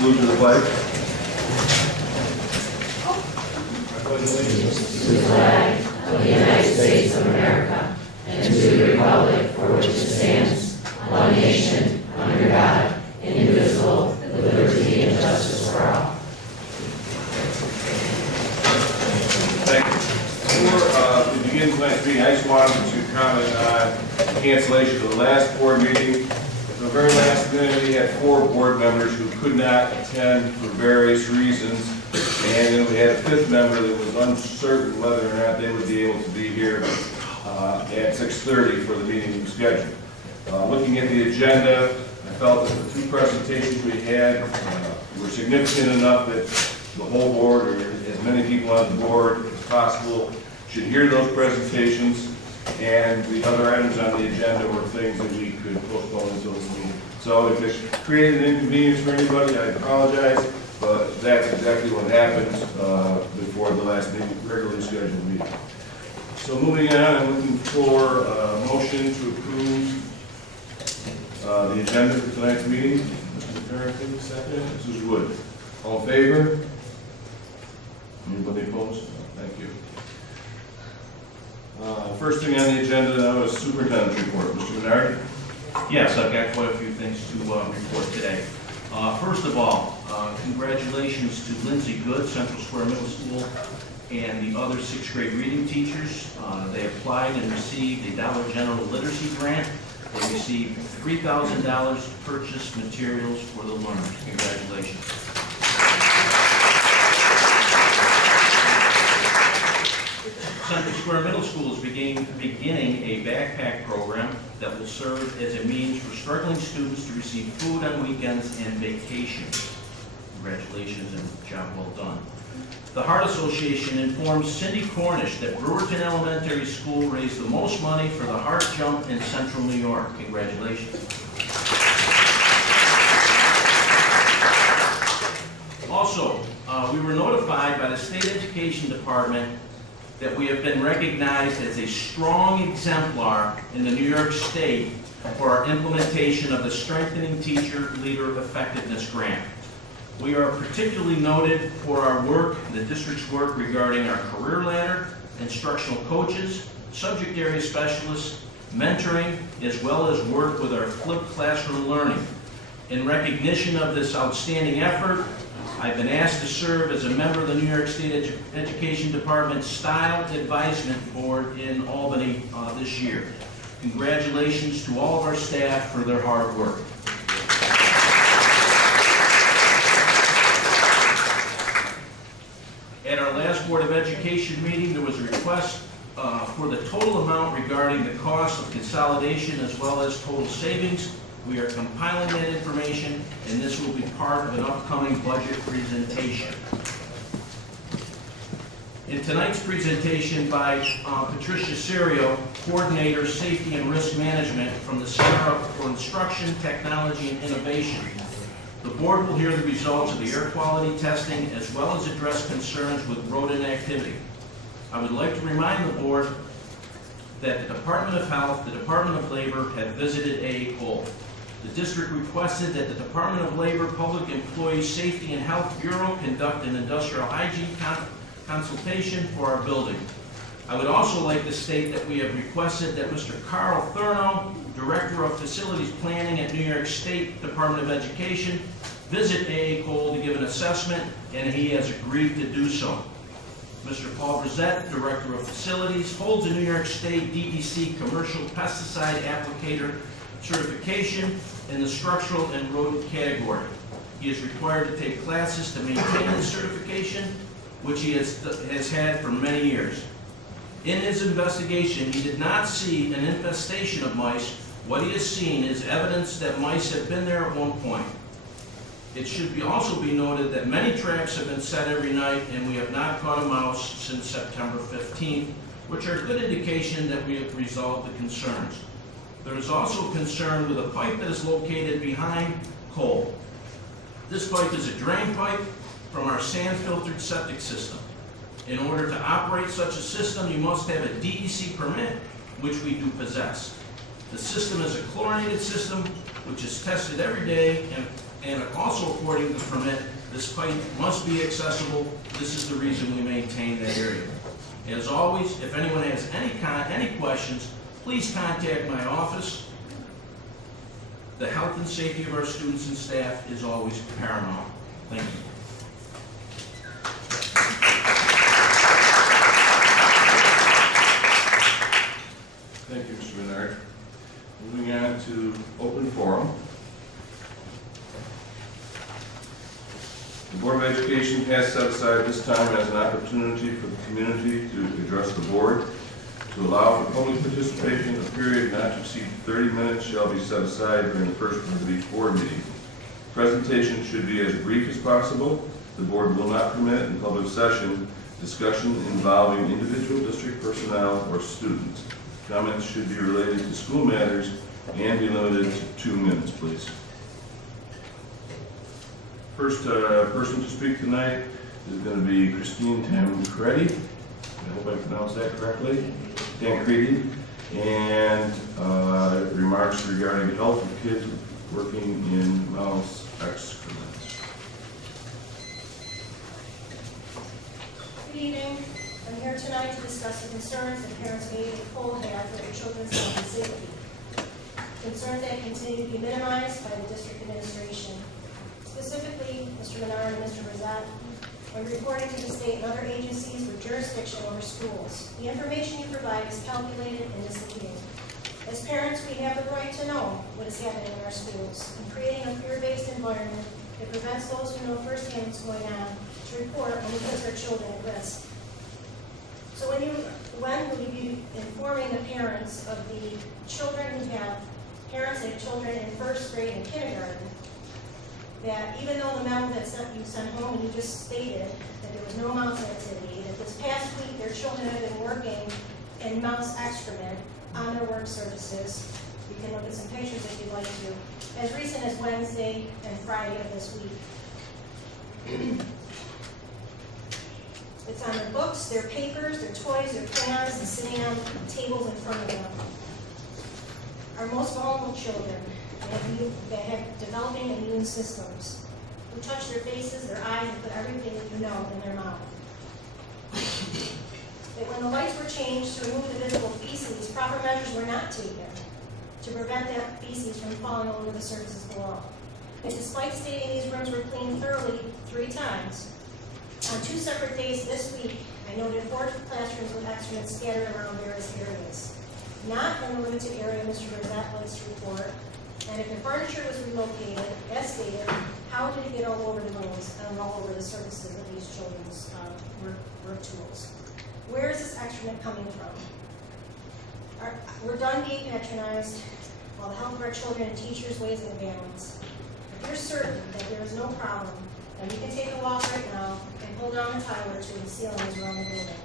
Salute to the flag. Thank you. Before we begin tonight's meeting, I just wanted to comment on the cancellation of the last board meeting. At the very last minute, we had 4 board members who could not attend for various reasons. And then we had a 5th member that was uncertain whether or not they would be able to be here at 6:30 for the meeting scheduled. Looking at the agenda, I felt that the 2 presentations we had were significant enough that the whole board, or as many people on the board as possible, should hear those presentations. And the other items on the agenda were things that we could postpone until this meeting. So if it created an inconvenience for anybody, I apologize, but that's exactly what happened before the last meeting, regularly scheduled meeting. So moving on, I'm looking for a motion to approve the agenda for tonight's meeting. Mr. Farrington, second. Mrs. Wood. All in favor? Anybody opposed? Thank you. First thing on the agenda now is superintendent's report. Mr. Menard? Yes, I've got quite a few things to report today. First of all, congratulations to Lindsay Good, Central Square Middle School, and the other 6th grade reading teachers. They applied and received a Dollar General Literacy Grant. They received $3,000 to purchase materials for the learners. Congratulations. Central Square Middle School is beginning a backpack program that will serve as a means for struggling students to receive food on weekends and vacations. Congratulations and job well done. The Heart Association informs Cindy Cornish that Brewerton Elementary School raised the most money for the Heart Jump in Central New York. Congratulations. Also, we were notified by the State Education Department that we have been recognized as a strong exemplar in the New York State for our implementation of the Strengthening Teacher Leader Effectiveness Grant. We are particularly noted for our work, the district's work regarding our career ladder, instructional coaches, subject area specialists, mentoring, as well as work with our flipped classroom learning. In recognition of this outstanding effort, I've been asked to serve as a member of the New York State Education Department's Style Advisement Board in Albany this year. Congratulations to all of our staff for their hard work. At our last Board of Education meeting, there was a request for the total amount regarding the cost of consolidation as well as total savings. We are compiling that information, and this will be part of an upcoming budget presentation. In tonight's presentation by Patricia Serio, Coordinator, Safety and Risk Management from the Center for Instruction, Technology and Innovation, the board will hear the results of the air quality testing as well as address concerns with rodent activity. I would like to remind the board that the Department of Health, the Department of Labor have visited AA Cole. The district requested that the Department of Labor Public Employee Safety and Health Bureau conduct an industrial hygiene consultation for our building. I would also like to state that we have requested that Mr. Carl Thurno, Director of Facilities Planning at New York State Department of Education, visit AA Cole to give an assessment, and he has agreed to do so. Mr. Paul Brissett, Director of Facilities, holds a New York State DEC Commercial Pesticide Applicator certification in the structural and rodent category. He is required to take classes to maintain this certification, which he has had for many years. In his investigation, he did not see an infestation of mice. What he has seen is evidence that mice have been there at one point. It should also be noted that many traps have been set every night, and we have not caught a mouse since September 15th, which are a good indication that we have resolved the concerns. There is also concern with a pipe that is located behind Cole. This pipe is a drain pipe from our sand-filtered septic system. In order to operate such a system, you must have a DEC permit, which we do possess. The system is a chlorinated system, which is tested every day, and Also, according to the permit, this pipe must be accessible. This is the reason we maintain that area. As always, if anyone has any questions, please contact my office. The health and safety of our students and staff is always paramount. Thank you. Thank you, Mr. Menard. Moving on to open forum. The Board of Education has set aside this time as an opportunity for the community to address the board. To allow for public participation, a period not to exceed 30 minutes shall be set aside during the first part of each board meeting. Presentation should be as brief as possible. The board will not permit in public session discussion involving individual district personnel or students. Comments should be related to school matters and be limited to 2 minutes, please. First person to speak tonight is going to be Christine Tancredi. I hope I pronounced that correctly. Tancredi. And remarks regarding health of kids working in mouse excrement. Good evening. I'm here tonight to discuss the concerns that parents may hold have for their children's health and safety. Concerns that continue to be minimized by the district administration. Specifically, Mr. Menard and Mr. Rosette, when reporting to the state and other agencies with jurisdiction over schools. The information you provide is calculated and misleading. As parents, we have the right to know what is happening in our schools, and creating a fear-based environment that prevents those who know firsthand what's going on to report when we put their children at risk. So when will you be informing the parents of the children who have parents that have children in first grade and kindergarten, that even though the memo that you sent home and you just stated that there was no mouse activity, that this past week their children have been working in mouse excrement on their work surfaces. You can look at some pictures if you'd like to, as recent as Wednesday and Friday of this week. It's on their books, their papers, their toys, their crayons, and sitting on tables in front of them. Our most vulnerable children that have developing immune systems, who touch their faces, their eyes, and put everything that you know in their mouth. That when the lights were changed to remove the visible feces, proper measures were not taken to prevent that feces from falling over the surfaces below. And despite stating these rooms were cleaned thoroughly 3 times, on 2 separate days this week, I noted 4 classrooms with excrement scattered around various areas. Not in the limited area Mr. Rosette likes to report. And if the furniture was relocated, as stated, how did it get all over the rooms and all over the surfaces of these children's work tools? Where is this excrement coming from? We're done being patronized while the health of our children and teachers weighs in the balance. If you're certain that there is no problem, then you can take a walk right now and pull down the tile or 2 and ceilings around the building.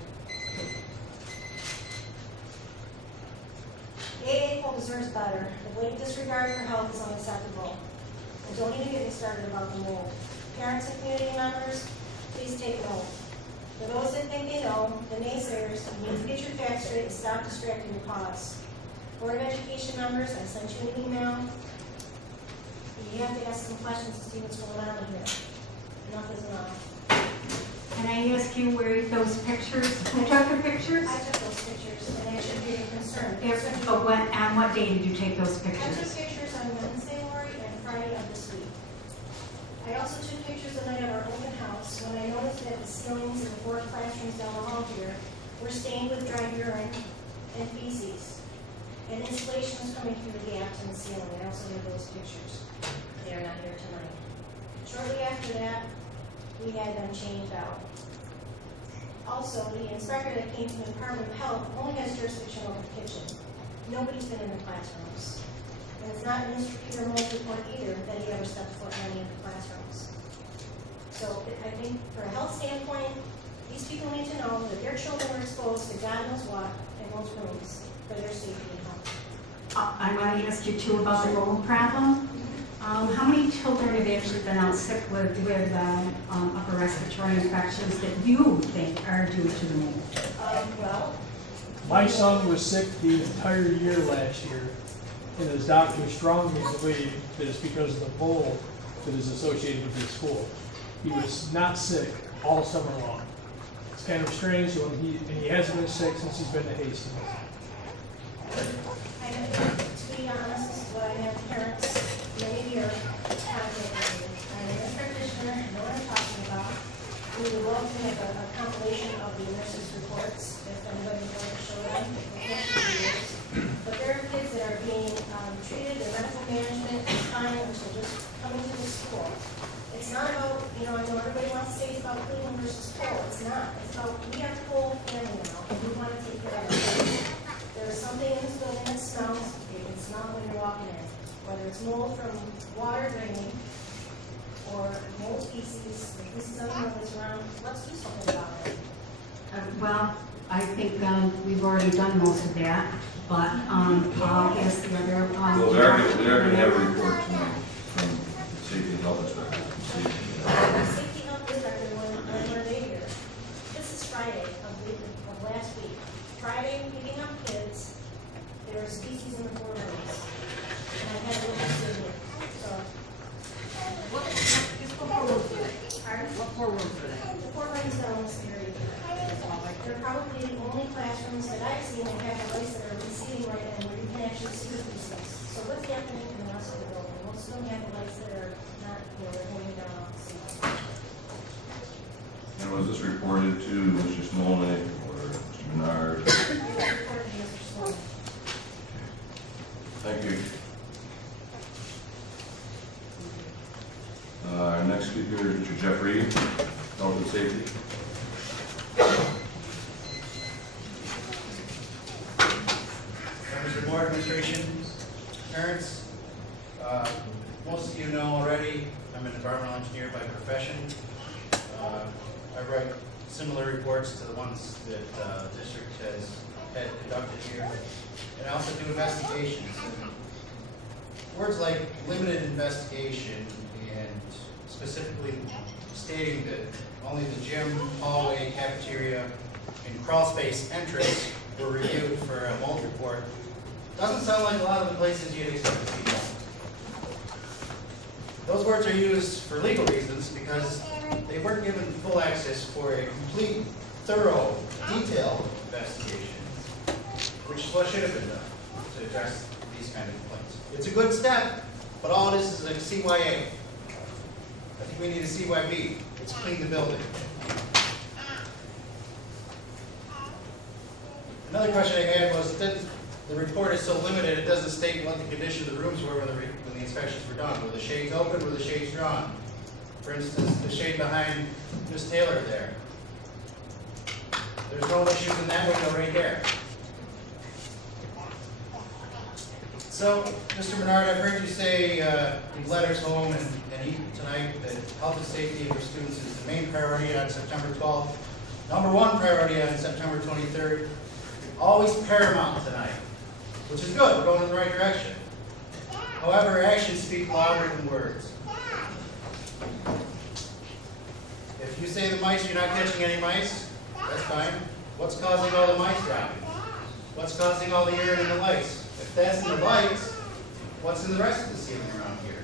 AAPL deserves better. The blatant disregard for health is unacceptable. And don't even get me started about the mold. Parents and community members, please take note. For those that think they know, the naysayers, you need to get your facts straight and stop distracting your cause. Board of Education members, I sent you an email. You have to ask some questions to see what's going on here. Enough is enough. Can I ask you where those pictures, who took the pictures? I took those pictures, and I should be concerned. But on what day did you take those I took pictures? pictures on Wednesday, Lori, and Friday of this week. I also took pictures the night of our open house when I noticed that the ceilings in the 4 classrooms down the hall here were stained with dry urine and feces. And insulation was coming through the gaps in the ceiling. I also have those pictures. They are not here tonight. Shortly after that, we had them changed out. Also, the inspector that came from the Department of Health only has jurisdiction over the kitchen. Nobody's been in the classrooms. And it's not in Mr. Peter Moll's report either that he ever stepped foot in any of the classrooms. So I think for a health standpoint, these people need to know that their children are exposed to God knows what in those rooms for their safety and health. I want to ask you too about the mold problem. How many children have actually been out sick with upper respiratory infections that you think are due to the mold? Well, My son was sick the entire year last year, and his doctor strongly believed that it's because of the mold that is associated with this school. He was not sick all summer long. It's kind of strange, and he hasn't been sick since he's been to Hastings. I have, to be honest, this is what I have parents, many of you are contacting me. I'm a nurse practitioner, I know what I'm talking about. We would love to have a compilation of the nurses' reports, if anybody would like to show them. We can't show yours. But there are kids that are being treated, their medical management is fine until just coming to the school. It's not about, I know everybody wants to say it's about Cleveland versus Cole. It's not. It's about, we have a whole family now, and we want to take care of it. There's something in this building that smells. It can smell when you're walking in, whether it's mold from water draining or mold feces, the feces on the road that's around. Let's do something about it. Well, I think we've already done most of that, but I'll ask the other. Well, we are going to have a report tonight from the safety and health inspector. Safety health inspector, when were they here? This is Friday of last week. Friday, picking up kids, there are species in the 4 rooms. And I had a little bit here. So, pardon? What 4 rooms for that? The 4 rooms down this area. They're probably the only classrooms that I've seen that have the lights that are receiving right now where you can actually see the species. So what's happening in the rest of the building? Most of them have the lights that are not, they're hanging down off the ceiling. And was this reported to Mr. Smolny or Mr. Menard? It was reported to Mr. Sloan. Thank you. Our next speaker is Mr. Jeff Reed, Health and Safety. Members of the board, administration, parents, most of you know already, I'm an environmental engineer by profession. I write similar reports to the ones that the district has had conducted here. And I also do investigations. And words like limited investigation and specifically stating that only the gym, hallway, cafeteria, and crawl space entrance were reviewed for a mold report doesn't sound like a lot of the places you'd expect to see that. Those words are used for legal reasons because they weren't given full access for a complete, thorough, detailed investigation, which is what should have been done to address these kind of complaints. It's a good step, but all it is a CYA. I think we need a CYB. It's clean the building. Another question I had was that the report is so limited, it doesn't state what the condition of the rooms were when the inspections were done. Were the shades open? Were the shades drawn? For instance, the shade behind Ms. Taylor there. There's no issues in that window right there. So, Mr. Menard, I've heard you say in letters home and even tonight that health and safety of your students is the main priority on September 12th. Number 1 priority on September 23rd. Always paramount tonight, which is good. We're going in the right direction. However, actions speak louder than words. If you say the mice, you're not catching any mice, that's fine. What's causing all the mice dropping? What's causing all the urine in the lights? If that's in the lights, what's in the rest of the ceiling around here?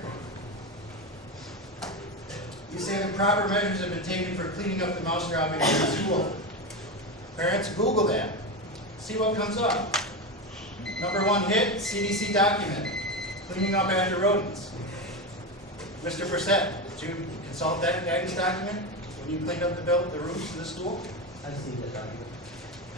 You say the proper measures have been taken for cleaning up the mouse droppings in the school. Parents, Google that. See what comes up. Number 1 hit, CDC document. Cleaning up after rodents. Mr. Brissett, did you consult that guidance document when you cleaned up the rooms in the school? I've seen the document.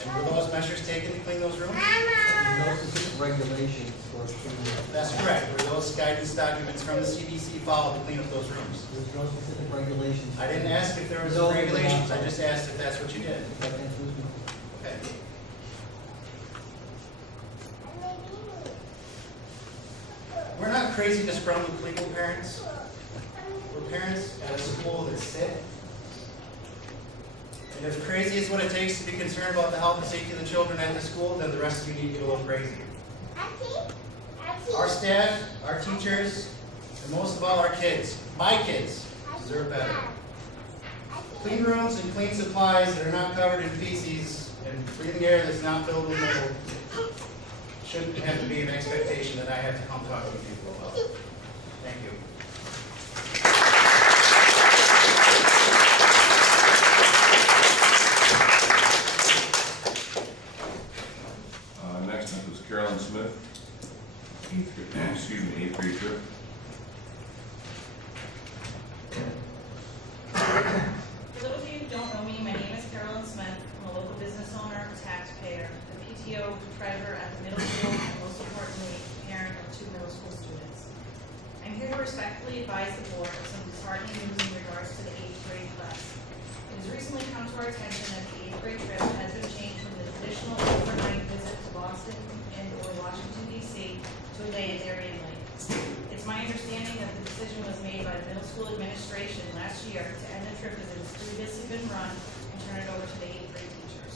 And were those measures taken to clean those rooms? There's no specific regulations for cleaning up. That's correct. Were those guidance documents from the CDC followed to clean up those rooms? There's no specific regulations. I didn't ask if there was No, regulations. they're I not. just asked if that's what you did. If that answers me. Okay. We're not crazy disgruntled legal parents. We're parents at a school that's sick. And if crazy is what it takes to be concerned about the health and safety of the children at the school, then the rest of you need to go a little crazy. Our staff, our teachers, and most of all our kids, my kids, deserve better. Clean rooms and clean supplies that are not covered in feces and breathing air that's not filled with mold shouldn't have to be an expectation that I have to come talk to people about. Thank you. administration last year to end the trip as it has previously been run and turn it over to the 8th grade teachers.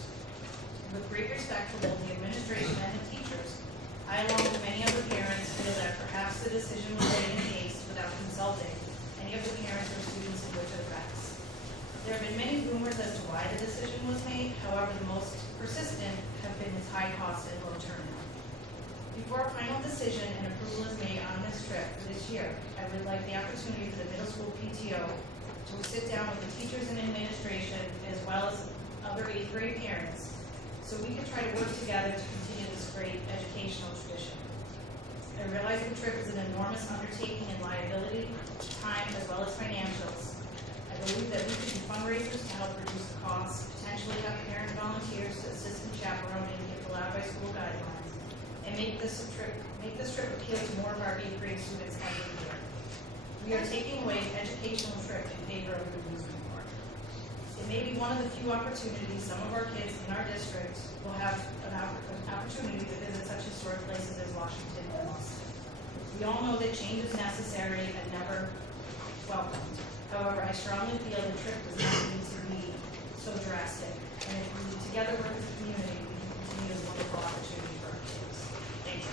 With great respect for both the administration and the teachers, I, along with many other parents, feel that perhaps the decision was made in haste without consulting any of the parents or students in which it affects. There have been many rumors as to why the decision was made. However, the most persistent have been its high cost and low turnout. Before a final decision and approval is made on this trip for this year, I would like the opportunity for the middle school PTO to sit down with the teachers and administration as well as other 8th grade parents so we can try to work together to continue this great educational tradition. I realize the trip is an enormous undertaking in liability, time, as well as financials. I believe that we could do fundraisers to help reduce the costs, potentially have parent volunteers to assist in chaperoning if allowed by school guidelines, and make this trip appeal to more of our 8th grade students every year. We are taking away an educational trip in favor of an amusement park. It may be one of the few opportunities some of our kids in our district will have an opportunity to visit such historic places as Washington and Boston. We all know that change is necessary and never welcomed. However, I strongly feel the trip does not need to be so drastic, and if we together work as a community, we can continue this wonderful opportunity for our kids. Thank you.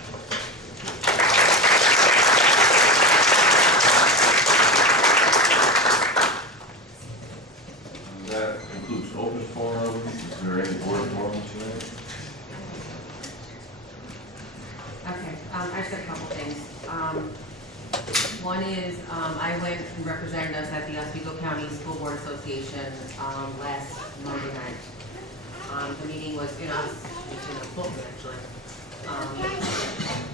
That concludes open forum. Is there any board forum tonight? Okay, I just have a couple things. One is, I went and represented us at the Oswego County School Board Association last Monday night. The meeting was in Fulton, actually.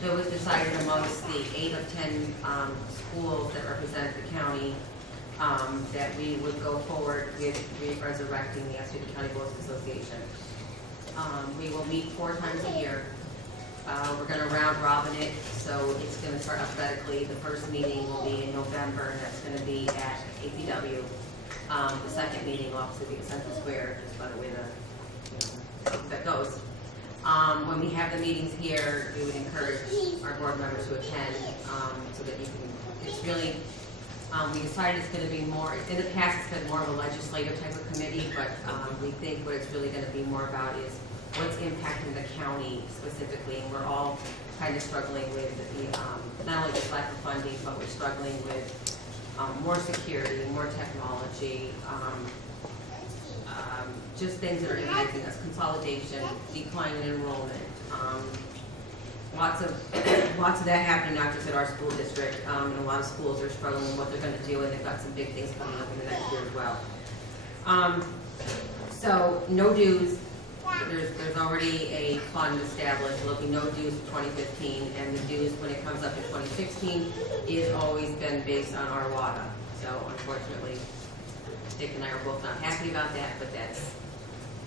It was decided amongst the 8 of 10 schools that represent the county that we would go forward with resurrecting the Oswego County Boards Association. We will meet 4 times a year. We're going to round robin it, so it's going to start alphabetically. The first meeting will be in November, and that's going to be at APW. The second meeting will obviously be at Central Square, just by the way that goes. When we have the meetings here, we would encourage our board members to attend so that you can, it's really, we decided it's going to be more, in the past it's been more of a legislative type of committee, but we think what it's really going to be more about is what's impacting the county specifically, and we're all kind of struggling with the, not only just lack of funding, but we're struggling with more security, more technology, just things that are impacting us, consolidation, decline in enrollment, lots of that happening, not just at our school district, and a lot of schools are struggling with what they're going to do, and they've got some big things coming up in the next year as well. So no dues. There's already a fund established. There'll be no dues for 2015, and the dues when it comes up to 2016 is always been based on our WADA. So unfortunately, Dick and I are both not happy about that, but that's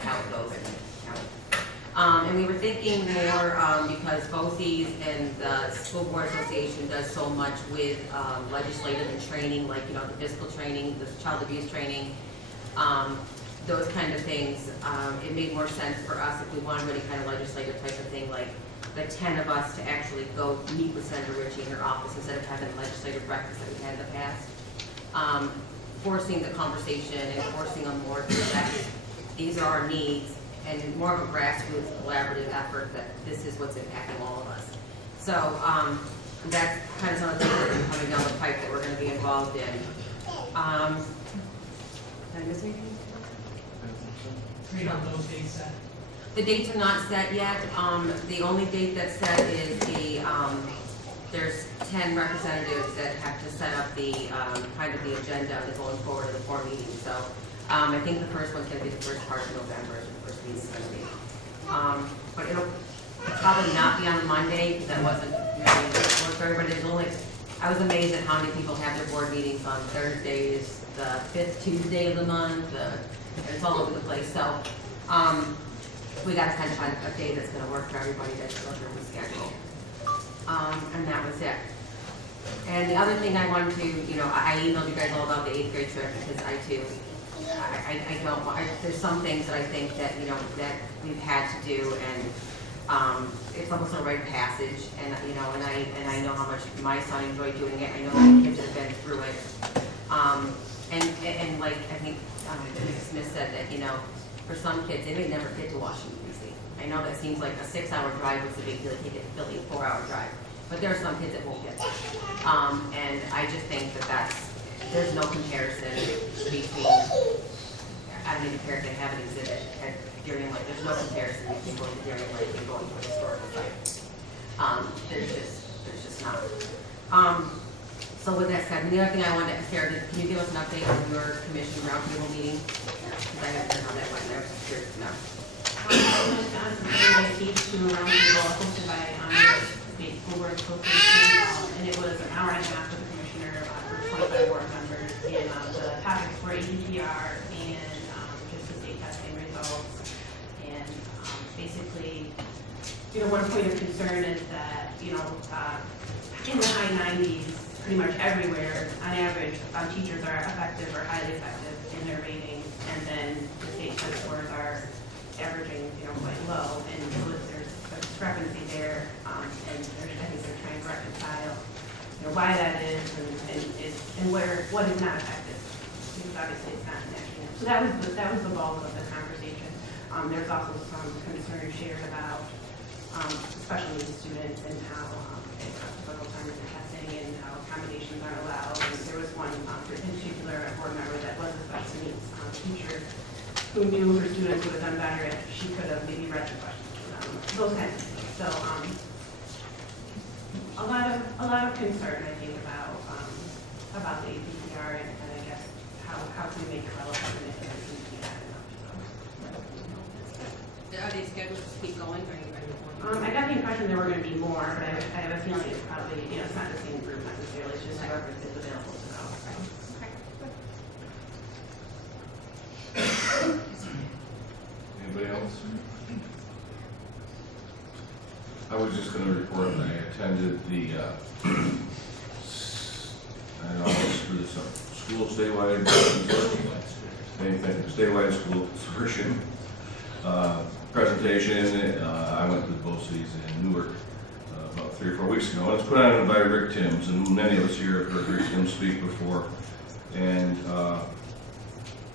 how it goes. And we were thinking more because BOCES and the School Board Association does so much with legislative and training, like the physical training, the child abuse training. Those kind of things, it made more sense for us if we wanted any kind of legislative type of thing, like the 10 of us to actually go meet with Senator Ritchie in her office instead of having legislative breakfast that we've had in the past. Forcing the conversation and forcing on board that these are our needs, and more of a grassroots collaborative effort that this is what's impacting all of us. So that's kind of some of the things that are coming down the pipe that we're going to be involved in. Did I miss anything? Those dates set. The dates are not set yet. The only date that's set is there's 10 representatives that have to set up the kind of the agenda that's going forward to the 4 meetings. So I think the first one's going to be the first part of November, is the first meeting's going to be. But it'll probably not be on a Monday because that wasn't really work for everybody. I was amazed at how many people have their board meetings on Thursdays, the 5th Tuesday of the month. It's all over the place. So we got to kind of find a day that's going to work for everybody that's on their schedule. And that was it. And the other thing I wanted to, I emailed you guys all about the 8th grade trip because I too, there's some things that I think that, that we've had to do, and it's almost a rite of passage, and, and I know how much my son enjoyed doing it. I know the kids have been through it. And like, I think, Ms. Smith said that, you know, for some kids, they may never get to Washington DC. I know that seems like a 6-hour drive was a big deal, they get to Philly, a 4-hour drive. But there are some kids that won't get there. And I just think that there's no comparison between, I don't need a parent to have an exhibit at Darien Lake. There's no comparison between going to Darien Lake and going to a historical site. There's just not. So with that said, the other thing I wanted to, Sarah, can you give us an update on your commission roundtable meeting? Because I haven't heard how that went, I was just curious to know. I went on some very nice speech to a roundtable hosted by the State School Board Association, and it was an hour and a half with the commissioner for 25 board members, and the topics were APR and just the state testing results, and basically, you know, one point of concern is that, you know, in the high 90s, pretty much everywhere, on average, teachers are effective or highly effective in their ratings, and then the state test scores are averaging, you know, quite low, and so there's a discrepancy there, and I think they're trying to reconcile, you know, why that is, and what is not effective, because obviously it's not national. So that was the bulk of the conversation. There's also some concern shared about special needs students and how they have difficult times in testing and how accommodations aren't allowed. And there was one in particular, a board member that was a special needs teacher who knew her students would have done better if she could have maybe read the questions for them, those kinds of things. So a lot of concern, I think, about the APR and I guess how can we make it relevant and if it needs to be added up. Are they scheduled to keep going, or are you I got the impression there were going to be more, but I have a feeling it's probably, you know, it's not the same group necessarily, it's just whoever is available to go. Anybody else? I was just gonna report that I attended the, I don't know, screw this up, school statewide, same thing, statewide school consortium, presentation. I went to the BOCES in Newark about 3 or 4 weeks ago. And it's put on by Rick Timms, and many of us here have heard Rick Timms speak before. And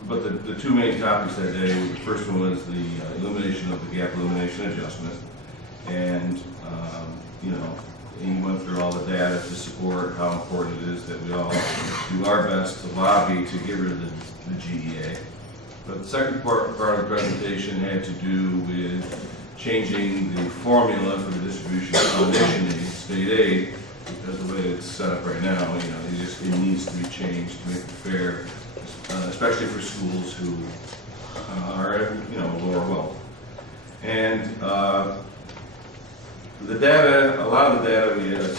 but the two main topics that day, the first one was the elimination of the gap elimination adjustment, and you know, he went through all the data to support how important it is that we all do our best to lobby to get rid of the GEA. But the second part of the presentation had to do with changing the formula for the distribution of foundation aid, state aid, because the way it's set up right now, you know, it needs to be changed to make it fair, especially for schools who are, you know, lower wealth. And the data, a lot of the data we have,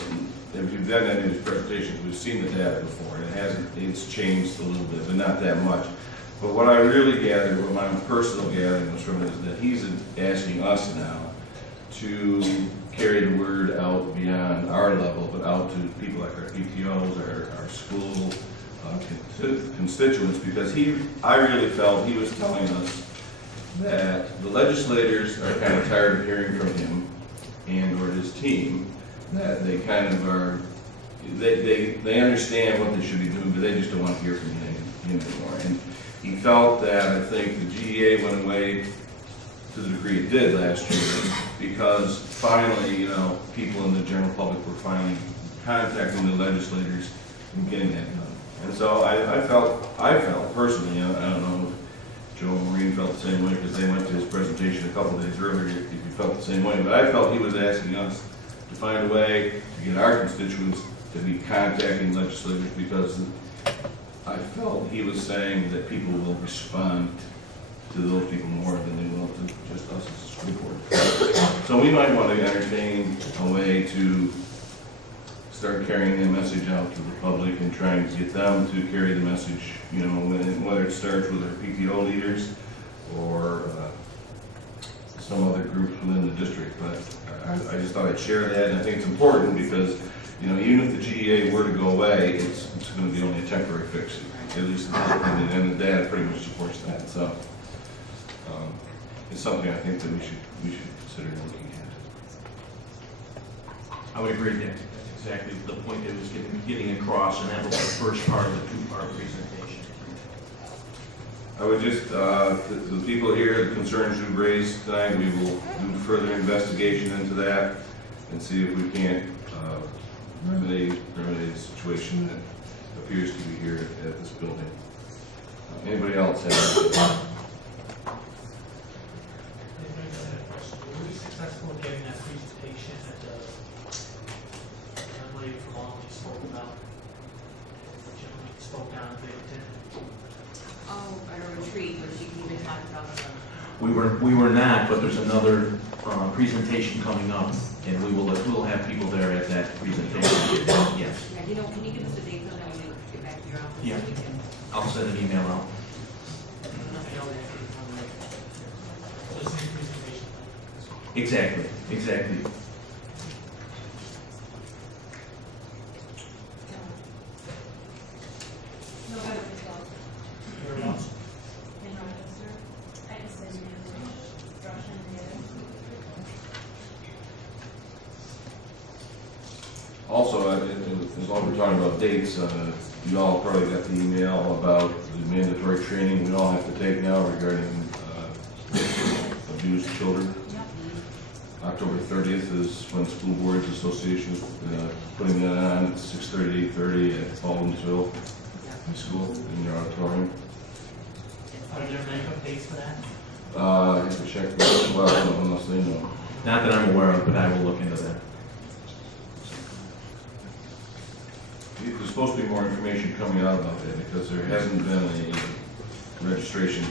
if you've done any of these presentations, we've seen the data before, and it's changed a little bit, but not that much. But what I really gathered, what my personal gathering was from it, is that he's asking us now to carry the word out beyond our level, but out to people like our PTOs, our school constituents, because I really felt he was telling us that the legislators are kind of tired of hearing from him and or his team, that they kind of are, they understand what they should be doing, but they just don't want to hear from him anymore. And he felt that, I think, the GEA went away to the degree it did last year because finally, you know, people in the general public were finally contacting the legislators and getting that done. And so I felt personally, I don't know if Joe and Maureen felt the same way because they went to his presentation a couple of days earlier, if you felt the same way, but I felt he was asking us to find a way to get our constituents to be contacting legislators because I felt he was saying that people will respond to those people more than they will to just us as a school board. So we might want to entertain a way to start carrying the message out to the public and trying to get them to carry the message, you know, whether it starts with our PTO leaders or some other groups within the district. But I just thought I'd share that, and I think it's important because, you know, even if the GEA were to go away, it's going to be only a temporary fix, at least in my opinion, and the data pretty much supports that. So it's something I think that we should consider looking at. I would agree there. exactly the point that was getting across, and that was the first part of the two-part presentation. I would just, the people here, the concerns you raised tonight, we will do further investigation into that and see if we can't remedy the situation that appears to be here at this building. Anybody else have? Were we successful in getting that presentation that the young lady from Albany spoke about? The gentleman spoke down in Binghamton. Oh, at a retreat where she even talked about the We were not, but there's another presentation coming up, and we'll have people there at that presentation. Yes. Yeah, you know, can you give us the date so that we can get back to your office? Yeah. So we can- I'll send an email out. So the same presentation. Exactly, exactly. No other results. Everyone else? In Rochester, Edison, and Russian, Also, as long as we're talking about dates, you all probably got the email about the mandatory training we all have to take now regarding abused children. October 30th is when School Boards Association is putting that on at 6:30 to 8:30 at Baldwinsville High School in your auditorium. Are there makeup dates for that? I have to check with well, unless they know. Not that I'm aware of, but I will look into that. There's supposed to be more information coming out about that because there hasn't been a registration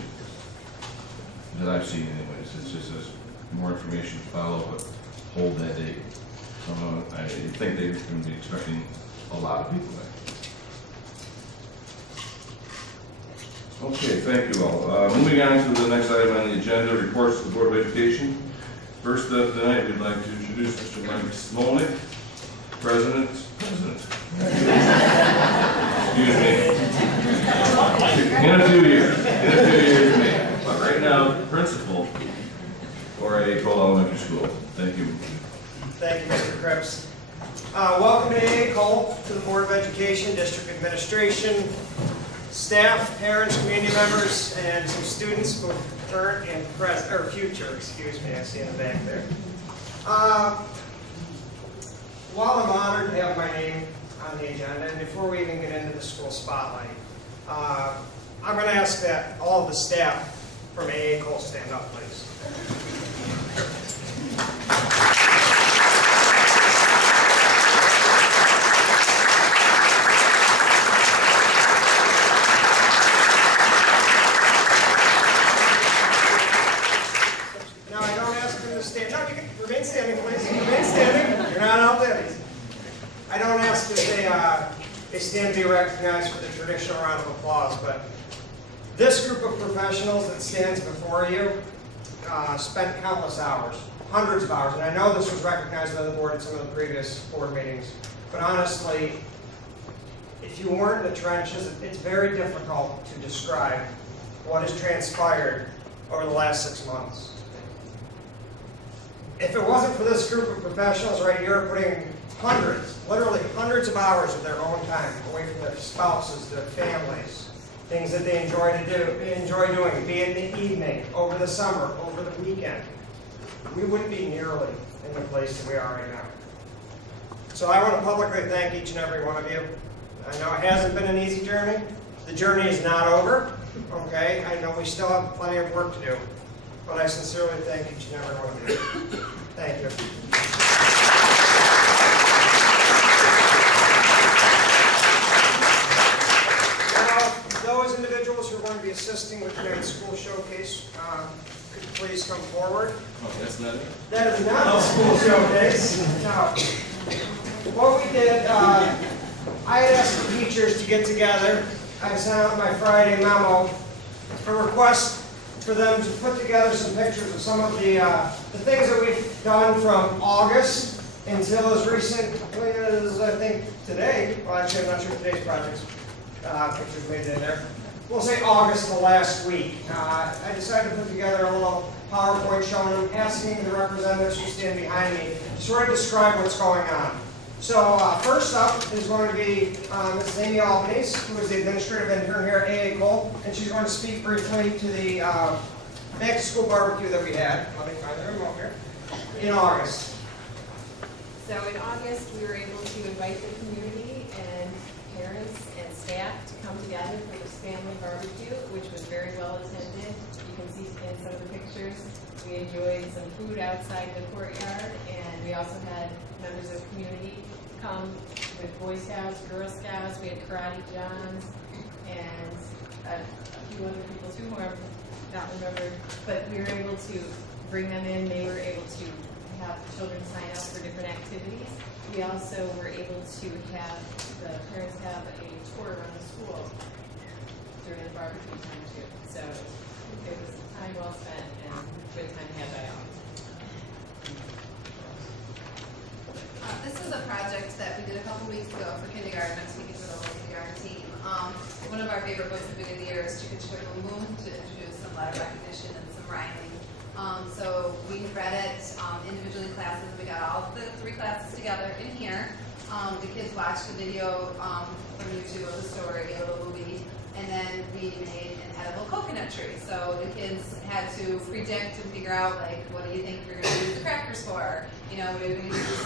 that I've seen anyways. It's just says more information to follow, but hold that date. So I think they're going to be expecting a lot of people there. Okay, thank you all. Moving on to the next item on the agenda, reports to the Board of Education. First up tonight, we'd like to introduce Mr. Mike Smolnik, President. Excuse me. In a few years, maybe. But right now, principal for a Cole Elementary School. Thank you. Thank you, Mr. Cripps. Welcome to AA Cole, to the Board of Education, District Administration, staff, parents, community members, and some students, both current and present, or future, excuse me, I see in the back there. While I'm honored to have my name on the agenda, and before we even get into the school spotlight, I'm going to ask that all of the staff from AA Cole stand up, please. Now, I don't ask them to stand. No, you can remain standing, please. Remain standing. You're not out there. I don't ask that they stand to be recognized for the traditional round of applause, but this group of professionals that stands before you spent countless hours, hundreds of hours, and I know this was recognized by the board at some of the previous board meetings, but honestly, if you weren't in the trenches, it's very difficult to describe what has transpired over the last 6 months. If it wasn't for this group of professionals right here putting hundreds, literally hundreds of hours of their own time away from their spouses, their families, things that they enjoy doing, be it in the evening, over the summer, over the weekend, we wouldn't be nearly in the place that we are right now. So I want to publicly thank each and every one of you. I know it hasn't been an easy journey. The journey is not over, okay? I know we still have plenty of work to do, but I sincerely thank each and every one of you. Thank you. Now, those individuals who are going to be assisting with tonight's school showcase, could you please come forward? Oh, that's not it? That is not the school showcase. No. What we did, I had asked the teachers to get together. I sent out my Friday memo, a request for them to put together some pictures of some of the things that we've done from August until as recently as, I think, today. Well, actually, I'm not sure today's project's pictures made it in there. We'll say August of last week. I decided to put together a little PowerPoint showing them, asking the representatives who stand behind me to sort of describe what's going on. So first up is going to be Mrs. Amy Albanese, who is the administrative intern here at AA Cole, and she's going to speak briefly to the back-to-school barbecue that we had. Let me find her remote here. In August. So in August, we were able to invite the community and parents and staff to come together for this family barbecue, which was very well attended. You can see in some of the pictures. We enjoyed some food outside the courtyard, and we also had members of the community come with Boy Scouts, Girl Scouts. We had Karate Johns, and a few other people too, who I've not remembered. But we were able to bring them in. They were able to have children sign up for different activities. We also were able to have the parents have a tour around the school during the barbecue time too. So it was time well spent and good time had by all. This is a project that we did a couple weeks ago for kindergarten. I'm speaking for the whole kindergarten team. One of our favorite books at the beginning of the year is Chicka Chicka Boom Boom, to introduce some letter recognition and some rhyming. So we read it individually in classes. We got all the 3 classes together in here. The kids watched the video from YouTube of the story, a little movie, and then we made an edible coconut tree. So the kids had to predict and figure out, like, what do you think you're going to use the crackers for? You know, what are we going to use,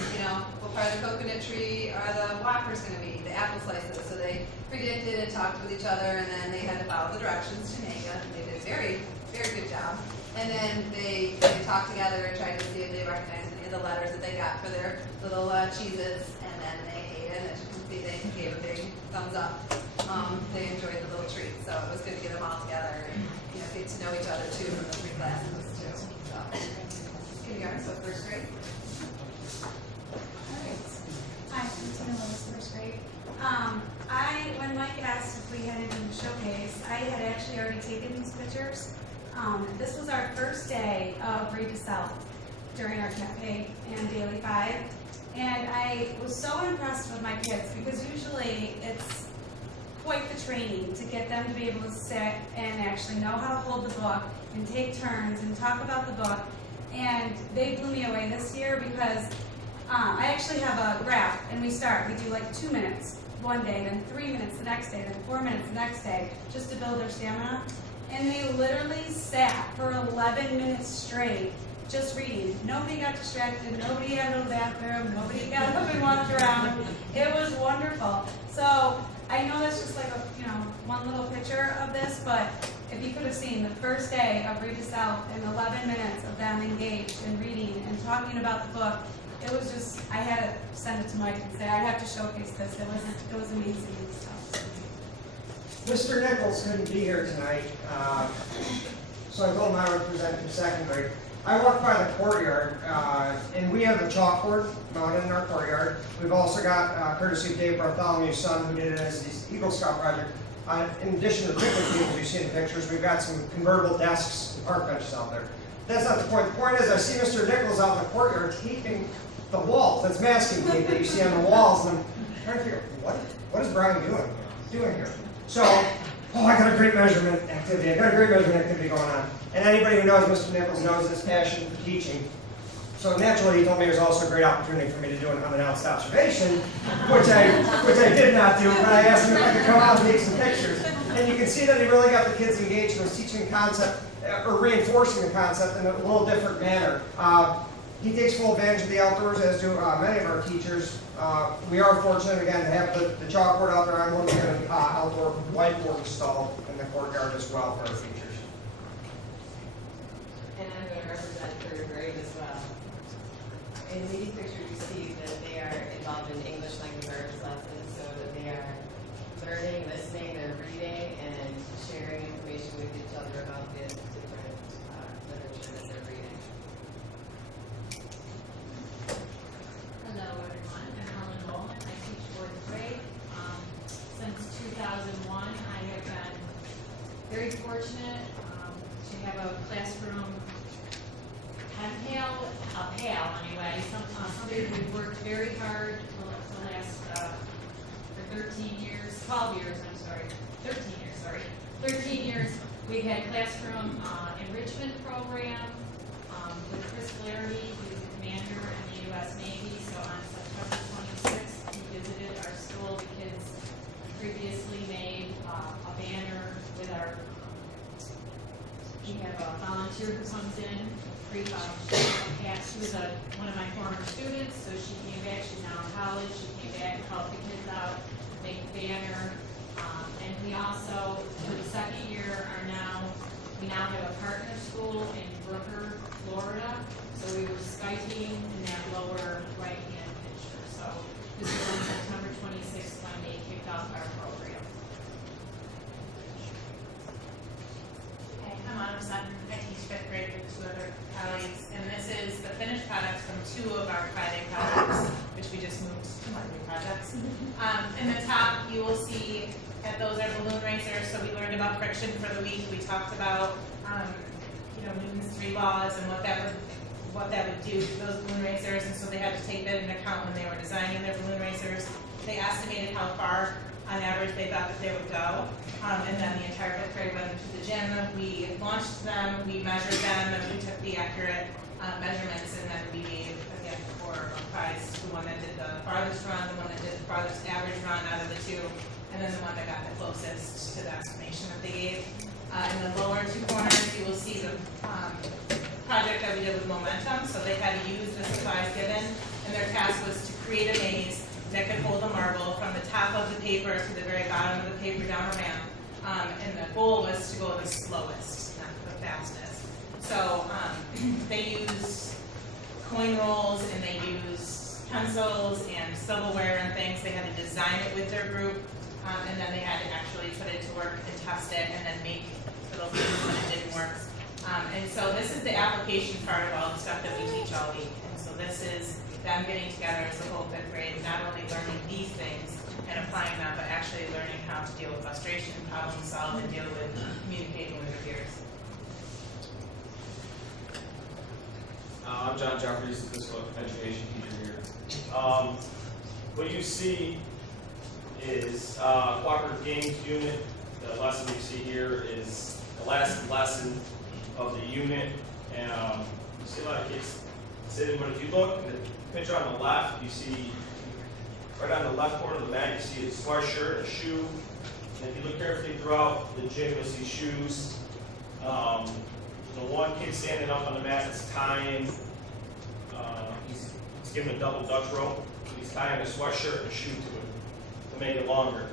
what part of the coconut tree are the whoppers going to be, the apple slices? So they predicted and talked with each other, and then they had to follow the directions to make it. They did a very, very good job. And then they talked together and tried to see if they recognized any of the letters that they got for their little cheeses, and then they ate it, and as you can see, they gave a big thumbs up. They enjoyed the little treat, so it was good to get them all together and get to know each other too from the 3 classes too. So, kindergarten, so first grade. Hi, I'm Tina Lewis, first grade. When Mike asked if we had anything to showcase, I had actually already taken these pictures. This was our first day of Read to Self during our cafe and Daily 5. And I was so impressed with my kids because usually it's quite the training to get them to be able to sit and actually know how to hold the book and take turns and talk about the book. And they blew me away this year because I actually have a graph, and we do like 2 minutes one day, then 3 minutes the next day, then 4 minutes the next day, just to build their stamina. And they literally sat for 11 minutes straight just reading. Nobody got distracted, nobody had to go to the bathroom, nobody got up and walked around. It was wonderful. So I know that's just like one little picture of this, but if you could have seen the first day of Read to Self and 11 minutes of them engaged in reading and talking about the book, it was just, I had to send it to Mike and say, I have to showcase this. It was amazing and stuff. Mr. Nichols couldn't be here tonight, so I told him I would present in second grade. I walked by the courtyard, and we have the chalkboard mounted in our courtyard. We've also got, courtesy of Dave Bartholomew's son, who did it as the Eagle Scout project. In addition to the picnic tables you see in the pictures, we've got some convertible desks and park benches out there. That's not the point. The point is, I see Mr. Nichols out in the courtyard taping the walls. That's masking tape that you see on the walls, and I'm trying to figure out, what is Brian doing here? So, I got a great measurement activity going on. And anybody who knows Mr. Nichols knows his passion for teaching. So naturally, he told me it was also a great opportunity for me to do an unannounced observation, which I did not do, but I asked him if I could come out and take some pictures. And you can see that he really got the kids engaged and was teaching the concept, or reinforcing the concept in a little different manner. He takes full advantage of the outdoors, as do many of our teachers. We are fortunate, again, to have the chalkboard out there. I'm looking at an outdoor whiteboard installed in the courtyard as well for our teachers. And I'm going to represent third grade as well. In these pictures, you see that they are involved in English language arts lessons, so that they are learning, listening, they're reading, and sharing information with each other about the different literature that they're reading. Hello, everyone. I'm Helen Bowman. I teach fourth grade. Since 2001, I have been very fortunate to have a classroom anyway. Somebody who worked very hard for the last for 13 years, 13 years. We've had classroom enrichment program with Chris Flaherty, who's the commander in the U.S. Navy. So on September 26th, visited our school. The kids previously made a banner with our, we have a volunteer who comes in, she was one of my former students, so she came back, she's now in college, she came back and helped the kids out, make a banner. And we also, for the second year, we now have a partner school in Brooker, Florida. So we were Skyping in that lower right-hand picture. So this was on September 26th when they kicked off our program. Hi, I'm Autumn Sutton. I teach fifth grade with two other colleagues, and this is the finished products from two of our Friday projects, which we just moved to my new projects. In the top, you will see that those are balloon racers. So we learned about friction for the week. We talked about, Newton's 3 laws and what that would do to those balloon racers, and so they had to take that into account when they were designing their balloon racers. They estimated how far, on average, they thought that they would go, and then the entire fifth grade went into the gym. We launched them, we measured them, and we took the accurate measurements, and then we gave a gift for a prize to the one that did the farthest run, the one that did the farthest average run out of the two, and then the one that got the closest to the estimation that they gave. In the lower two corners, you will see the project that we did with Momentum. So they had to use the supplies given, and their task was to create a maze that could hold a marble from the top of the paper to the very bottom of the paper down a ramp. And the goal was to go the slowest, not the fastest. So they use coin rolls, and they use pencils and silverware and things. They had to design it with their group, and then they had to actually put it to work and test it, and then make little things when it didn't work. And so this is the application part of all the stuff that we teach all week. And so this is them getting together as a whole fifth grade, not only learning these things and applying them, but actually learning how to deal with frustration, problem solve, and deal with communicating with their peers. I'm John Jeffries, physical education teacher here. What you see is cooperative games unit. The lesson you see here is the last lesson of the unit, and you see a lot of kids sitting, but if you look at the picture on the left, you see right on the left corner of the mat, you see a sweatshirt, a shoe, and if you look carefully throughout the gym, you'll see shoes. The one kid standing up on the mat is tying, he's giving a double Dutch rope, he's tying a sweatshirt and a shoe to it to make it longer.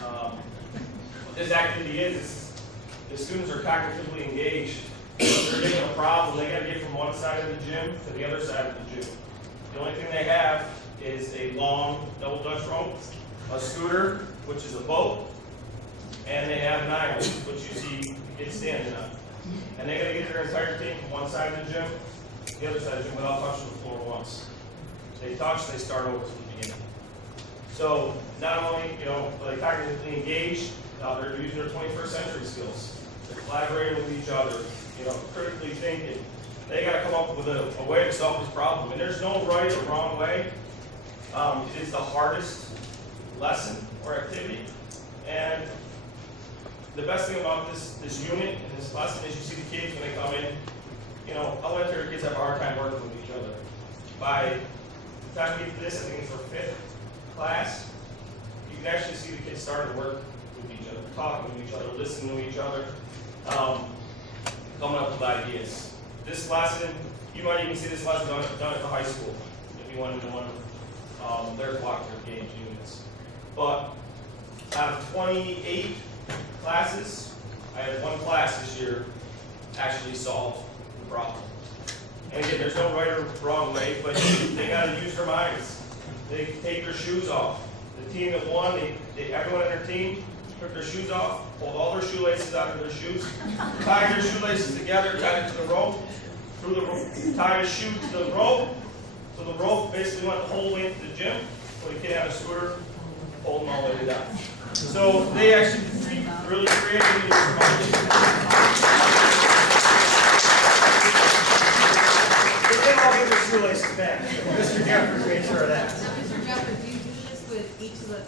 What this activity is the students are cognitively engaged. They're given a problem, they gotta get from one side of the gym to the other side of the gym. The only thing they have is a long double Dutch rope, a scooter, which is a boat, and they have knives, which you see kids standing on. And they gotta get their entire team from one side of the gym to the other side of the gym without touching the floor once. If they touch, they start over from the beginning. So not only, are they cognitively engaged, they're using their 21st century skills. They're collaborating with each other, critically thinking. They got to come up with a way to solve this problem. And there's no right or wrong way. It is the hardest lesson or activity. And the best thing about this unit and this lesson is you see the kids when they come in. Elementary kids have a hard time working with each other. By the time we get to this, I think it's our 5th class, you can actually see the kids starting to work with each other, talking to each other, listening to each other, coming up with ideas. This lesson, you might even see this lesson done at the high school, if you wanted to one of their cooperative games units. But out of 28 classes, I had one class this year actually solve the problem. And again, there's no right or wrong way, but they got to use their minds. They take their shoes off. The team that won, everyone on their team took their shoes off, pulled all their shoelaces out of their shoes, tied their shoelaces together, tied it to the rope, tied a shoe to the rope, so the rope basically went the whole way into the gym, where the kid had a scooter, pulled them all the way down. So they actually really creatively responded. They did all get their shoelaces back. Mr. Jeffers made sure of that. Now, Mr. Jeffers, do you do this with each of the,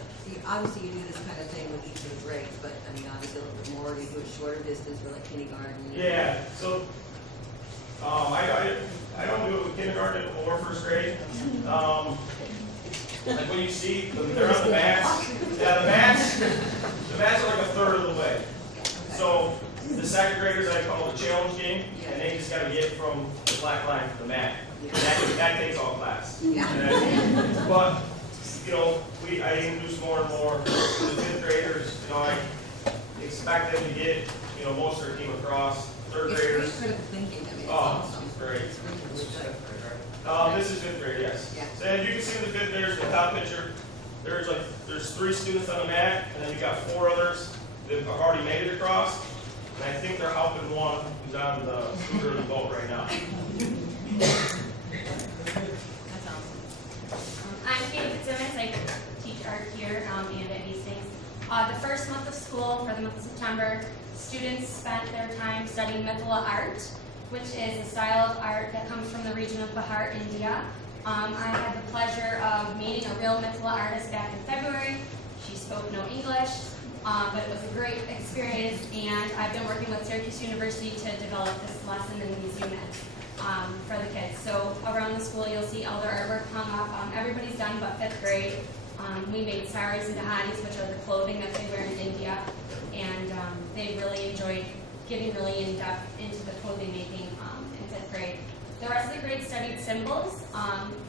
obviously you do this kind of thing with each of the grades, but obviously a little bit more, do you do a shorter distance for like kindergarten? Yeah, so I don't do it with kindergarten or 1st grade. Like what you see, they're on the mats. Yeah, the mats are like a third of the way. So the second graders, I call it a challenge game, and they just gotta get from the black line to the mat. And that takes all class. But, you know, I introduce more and more to the fifth graders. You know, I expect them to get, you know, most of their team across. Third It's graders. pretty critical thinking, I mean, it's Oh, awesome. it's great. It's really, really good. This is fifth grade, yes. Yeah. So as you can see in the fifth, there's the top picture. There's 3 students on the mat, and then we got 4 others that have already made it across. And I think they're helping one who's on the scooter of the boat right now. That's awesome. I'm Katie Fitzsimmons. I teach art here and at Hastings. The first month of school, for the month of September, students spent their time studying Mithila art, which is a style of art that comes from the region of Bihar, India. I had the pleasure of meeting a real Mithila artist back in February. She spoke no English, but it was a great experience, and I've been working with Syracuse University to develop this lesson in these units for the kids. So around the school, you'll see all their artwork hung up. Everybody's done but 5th grade. We made saris and dhanis, which are the clothing that they wear in India, and they really enjoyed getting really in-depth into the clothing making in 5th grade. The rest of the grade studied symbols.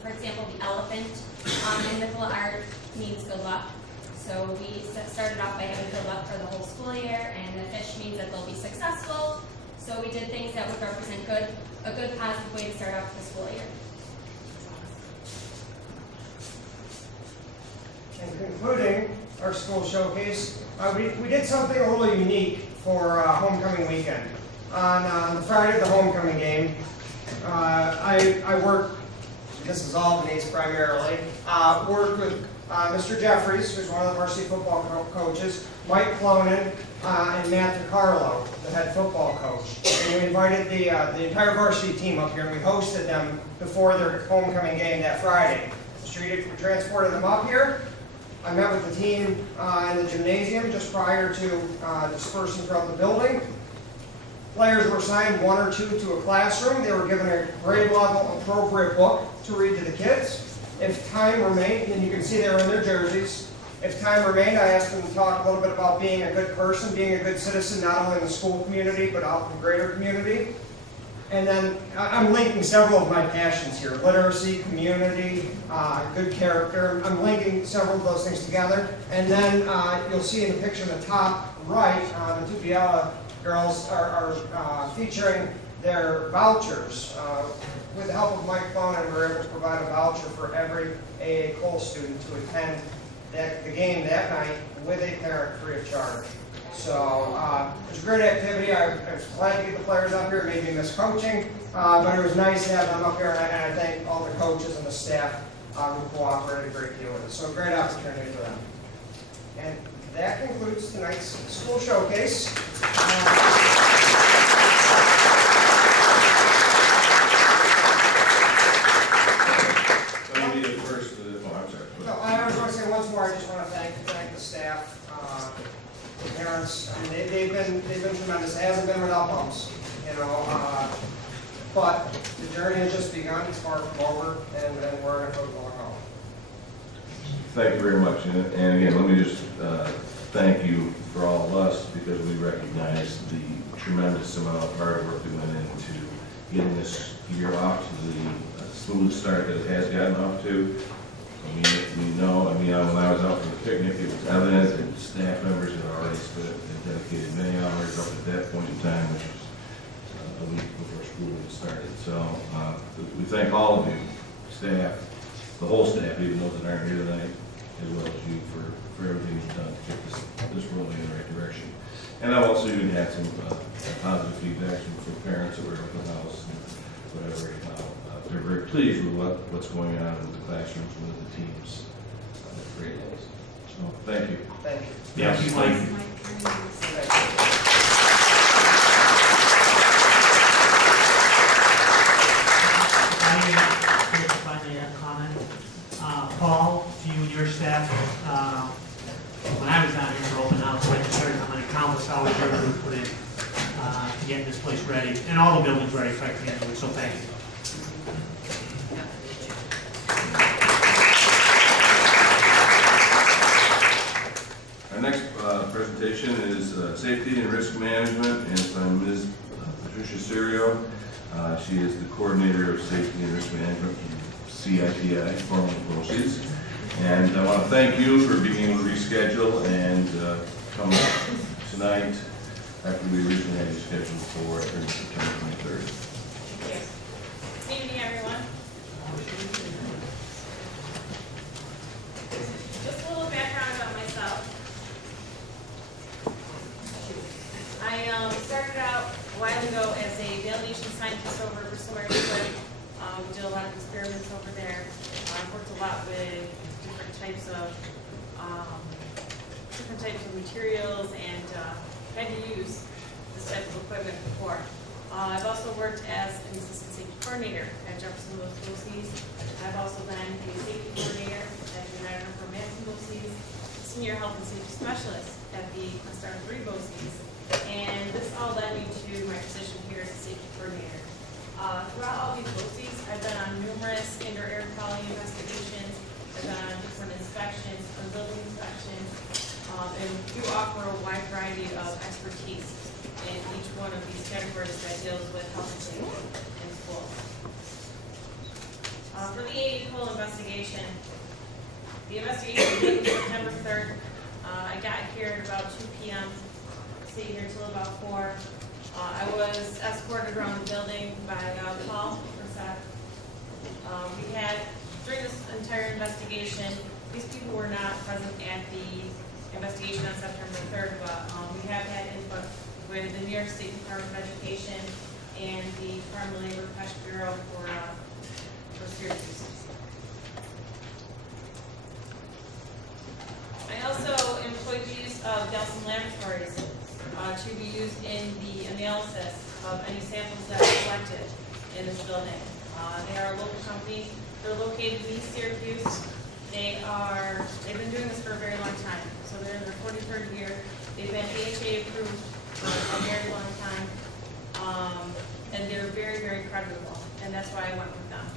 For example, the elephant in Mithila art means good luck. So we started off by having good luck for the whole school year, and the fish means that they'll be successful. So we did things that would represent a good positive way to start off the school year. And concluding our school showcase, we did something a little unique for homecoming weekend. On the Friday of the homecoming game, I worked, this is Albany's primarily, worked with Mr. Jeffries, who's one of the varsity football coaches, Mike Clonan, and Matt DiCarlo, the head football coach. And we invited the entire varsity team up here, and we hosted them before their homecoming game that Friday. We transported them up here. I met with the team in the gymnasium just prior to dispersing throughout the building. Players were assigned 1 or 2 to a classroom. They were given a grade level appropriate book to read to the kids. If time remained, and you can see they were in their jerseys, if time remained, I asked them to talk a little bit about being a good person, being a good citizen, not only in the school community, but out in the greater community. And then I'm linking several of my passions here: literacy, community, good character. I'm linking several of those things together. And then you'll see in the picture in the top right, the 2 Biella girls are featuring their vouchers. With the help of Mike Clonan, we were able to provide a voucher for every AA Cole student to attend the game that night with a parent free of charge. So it was a great activity. I was glad to get the players up here. It made me miss coaching, but it was nice to have them up here, and I thank all the coaches and the staff who cooperated a great deal with it. So a great opportunity for them. And that concludes tonight's school showcase. No, I was going to say once more, I just want to thank the staff, the parents. I mean, they've been tremendous. It hasn't been without bumps, you know. But the journey has just begun. It's far from over, and we're going to put it along home. Thank you very much. And again, let me just thank you for all of us, because we recognize the tremendous amount of hard work that went into getting this year off to the smooth start that it has gotten off to. I mean, we know, when I was out for the picnic, it was evident that staff members had already spent and dedicated many hours up at that point in time, which was a week before school had started. So we thank all of you, staff, the whole staff, even those that aren't here tonight, as well as you for everything you've done to get this rolling in the right direction. And I've also even had some positive feedback from parents that were at the house and whatever. They're very pleased with what's going on in the classrooms with the teams at grade levels. So thank you. Thank you. Yes, Mike. If I may have a comment. Paul, to you and your staff, when I was down here for open house, I started how many countless hours you put in to get this place ready, and all the buildings ready, frankly, so thank you. presentation is safety and risk management, and it's by Ms. Patricia Serio. She is the coordinator of safety and risk management from CITI, formerly BOCES. And I want to thank you for being able to reschedule and come tonight after we originally had you scheduled for September 23rd. Good evening, everyone. Just a little background about myself. I started out a while ago as a validation scientist over at Bristol Myers Squibb. We did a lot of experiments over there. Worked a lot with different types of materials and had to use this type of equipment before. I've also worked as an assistant safety coordinator at Jefferson Lewis BOCES. I've also been a safety coordinator at the United Upper Madison BOCES, senior health and safety specialist at the Star 3 BOCES, and this all led me to my position here as a safety coordinator. Throughout all these BOCES, I've been on numerous indoor air quality investigations. I've been on different inspections, on building inspections, and do offer a wide variety of expertise in each one of these categories that deals with health and safety in schools. For the AE Cole investigation, the investigation began September 3rd. I got here at about 2 p.m., stayed here until about 4. I was escorted around the building by Paul Persad. We had, during this entire investigation, these people were not present at the investigation on September 3rd, but we have had input with the New York State Department of Education and the Department of Labor Pest Bureau for Syracuse. I also employed the use of Gelson Laboratories to be used in the analysis of any samples that are collected in this building. They are a local company. They're located in East Syracuse. They've been doing this for a very long time. So they're in their 43rd year. They've been AHA approved for a very long time. And they're very, very credible. And that's why I went with them.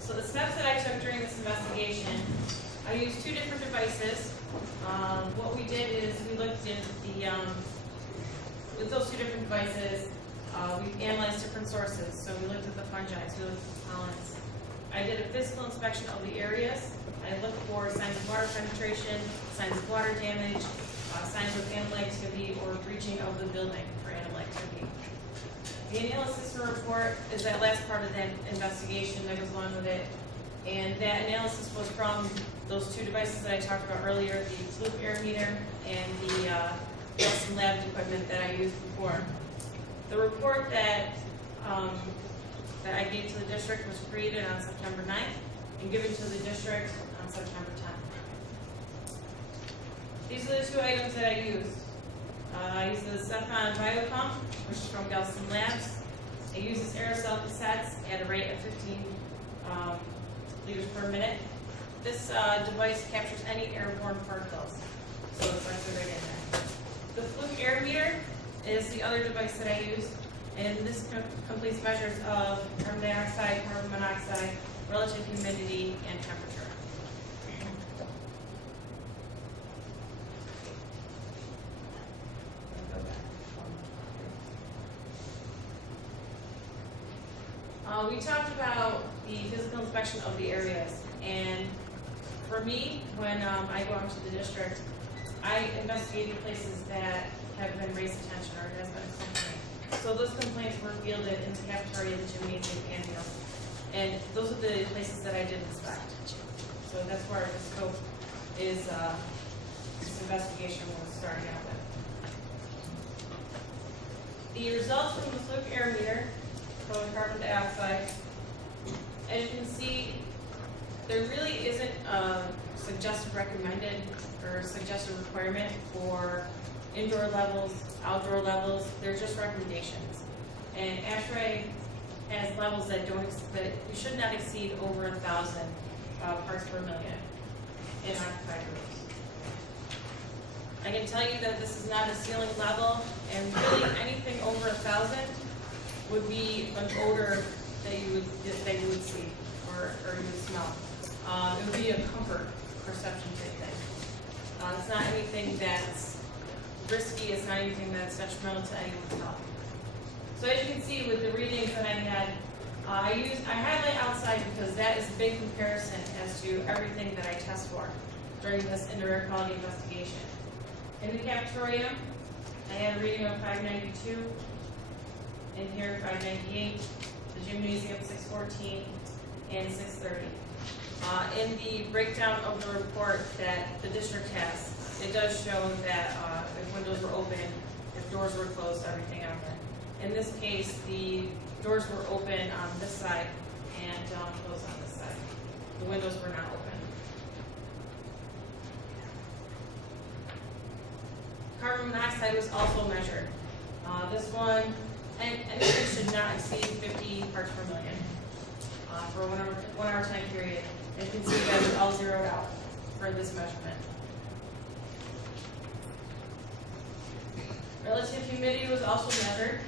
So the steps that I took during this investigation, I used 2 different devices. What we did is we looked at with those 2 different devices, we analyzed different sources. So we looked at the fungi, we looked at the pollens. I did a physical inspection of the areas. I looked for signs of water penetration, signs of water damage, signs of animal activity or breaching of the building for animal activity. The analysis report is that last part of that investigation that goes along with it. And that analysis was from those 2 devices that I talked about earlier, the Fluke air meter and the Gelson lab equipment that I used before. The report that I gave to the district was created on September 9th and given to the district on September 10th. These are the 2 items that I used. I used the Cephan Biopump, which is from Gelson Labs. I use this aerosol cassettes at a rate of 15 liters per minute. This device captures any airborne particles, so it's right in there. The Fluke air meter is the other device that I use, and this completes measures of carbon dioxide, carbon monoxide, relative humidity, and temperature. We talked about the physical inspection of the areas, and for me, when I go out to the district, I investigate the places that have been raised attention or has been a complaint. So those complaints were fielded in the cafeteria, the gymnasium, and meals. And those are the places that I did inspect. So that's where the scope is, this investigation was starting out with. The results from the Fluke air meter for carbon dioxide, as you can see, there really isn't a suggested recommended or suggested requirement for indoor levels, outdoor levels. They're just recommendations. And ASHRAE has levels that you should not exceed over 1,000 parts per million in occupied rooms. I can tell you that this is not a ceiling level, and really anything over 1,000 would be an odor that you would see or you would smell. It would be a comfort perception type thing. It's not anything that's risky, it's not anything that's detrimental to anyone's health. So as you can see with the readings that I had, I highlight outside because that is a big comparison as to everything that I test for during this indoor air quality investigation. In the cafeteria, I had a reading of 592, in here 598, the gymnasium 614, and 630. In the breakdown of the report that the district has, it does show that if windows were open, if doors were closed, everything out there. In this case, the doors were open on this side and closed on this side. The windows were not open. Carbon monoxide was also measured. This one, anything should not exceed 50 parts per million for a 1 hour time period. And you can see that it's all zeroed out for this measurement. Relative humidity was also measured,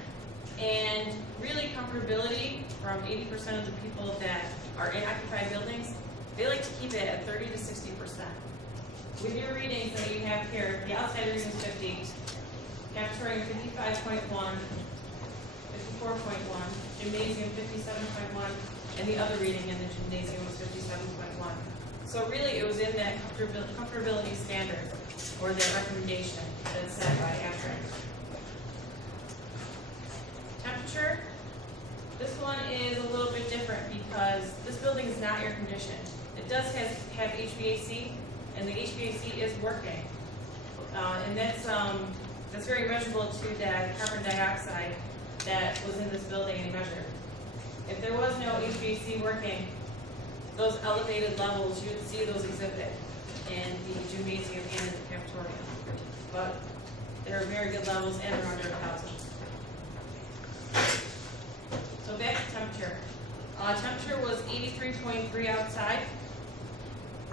and really comfortability from 80% of the people that are in occupied buildings, they like to keep it at 30 to 60%. With your readings that you have here, the outside reading is 50, cafeteria 55.1, 54.1, gymnasium 57.1, and the other reading in the gymnasium was 57.1. So really it was in that comfortability standard, or that recommendation that's set by ASHRAE. Temperature, this one is a little bit different because this building is not air conditioned. It does have HVAC, and the HVAC is working. And that's very measurable to that carbon dioxide that was in this building and measured. If there was no HVAC working, those elevated levels, you would see those exhibit in the gymnasium and in the cafeteria. But they're very good levels and they're under 1,000. So back to temperature. Temperature was 83.3 outside.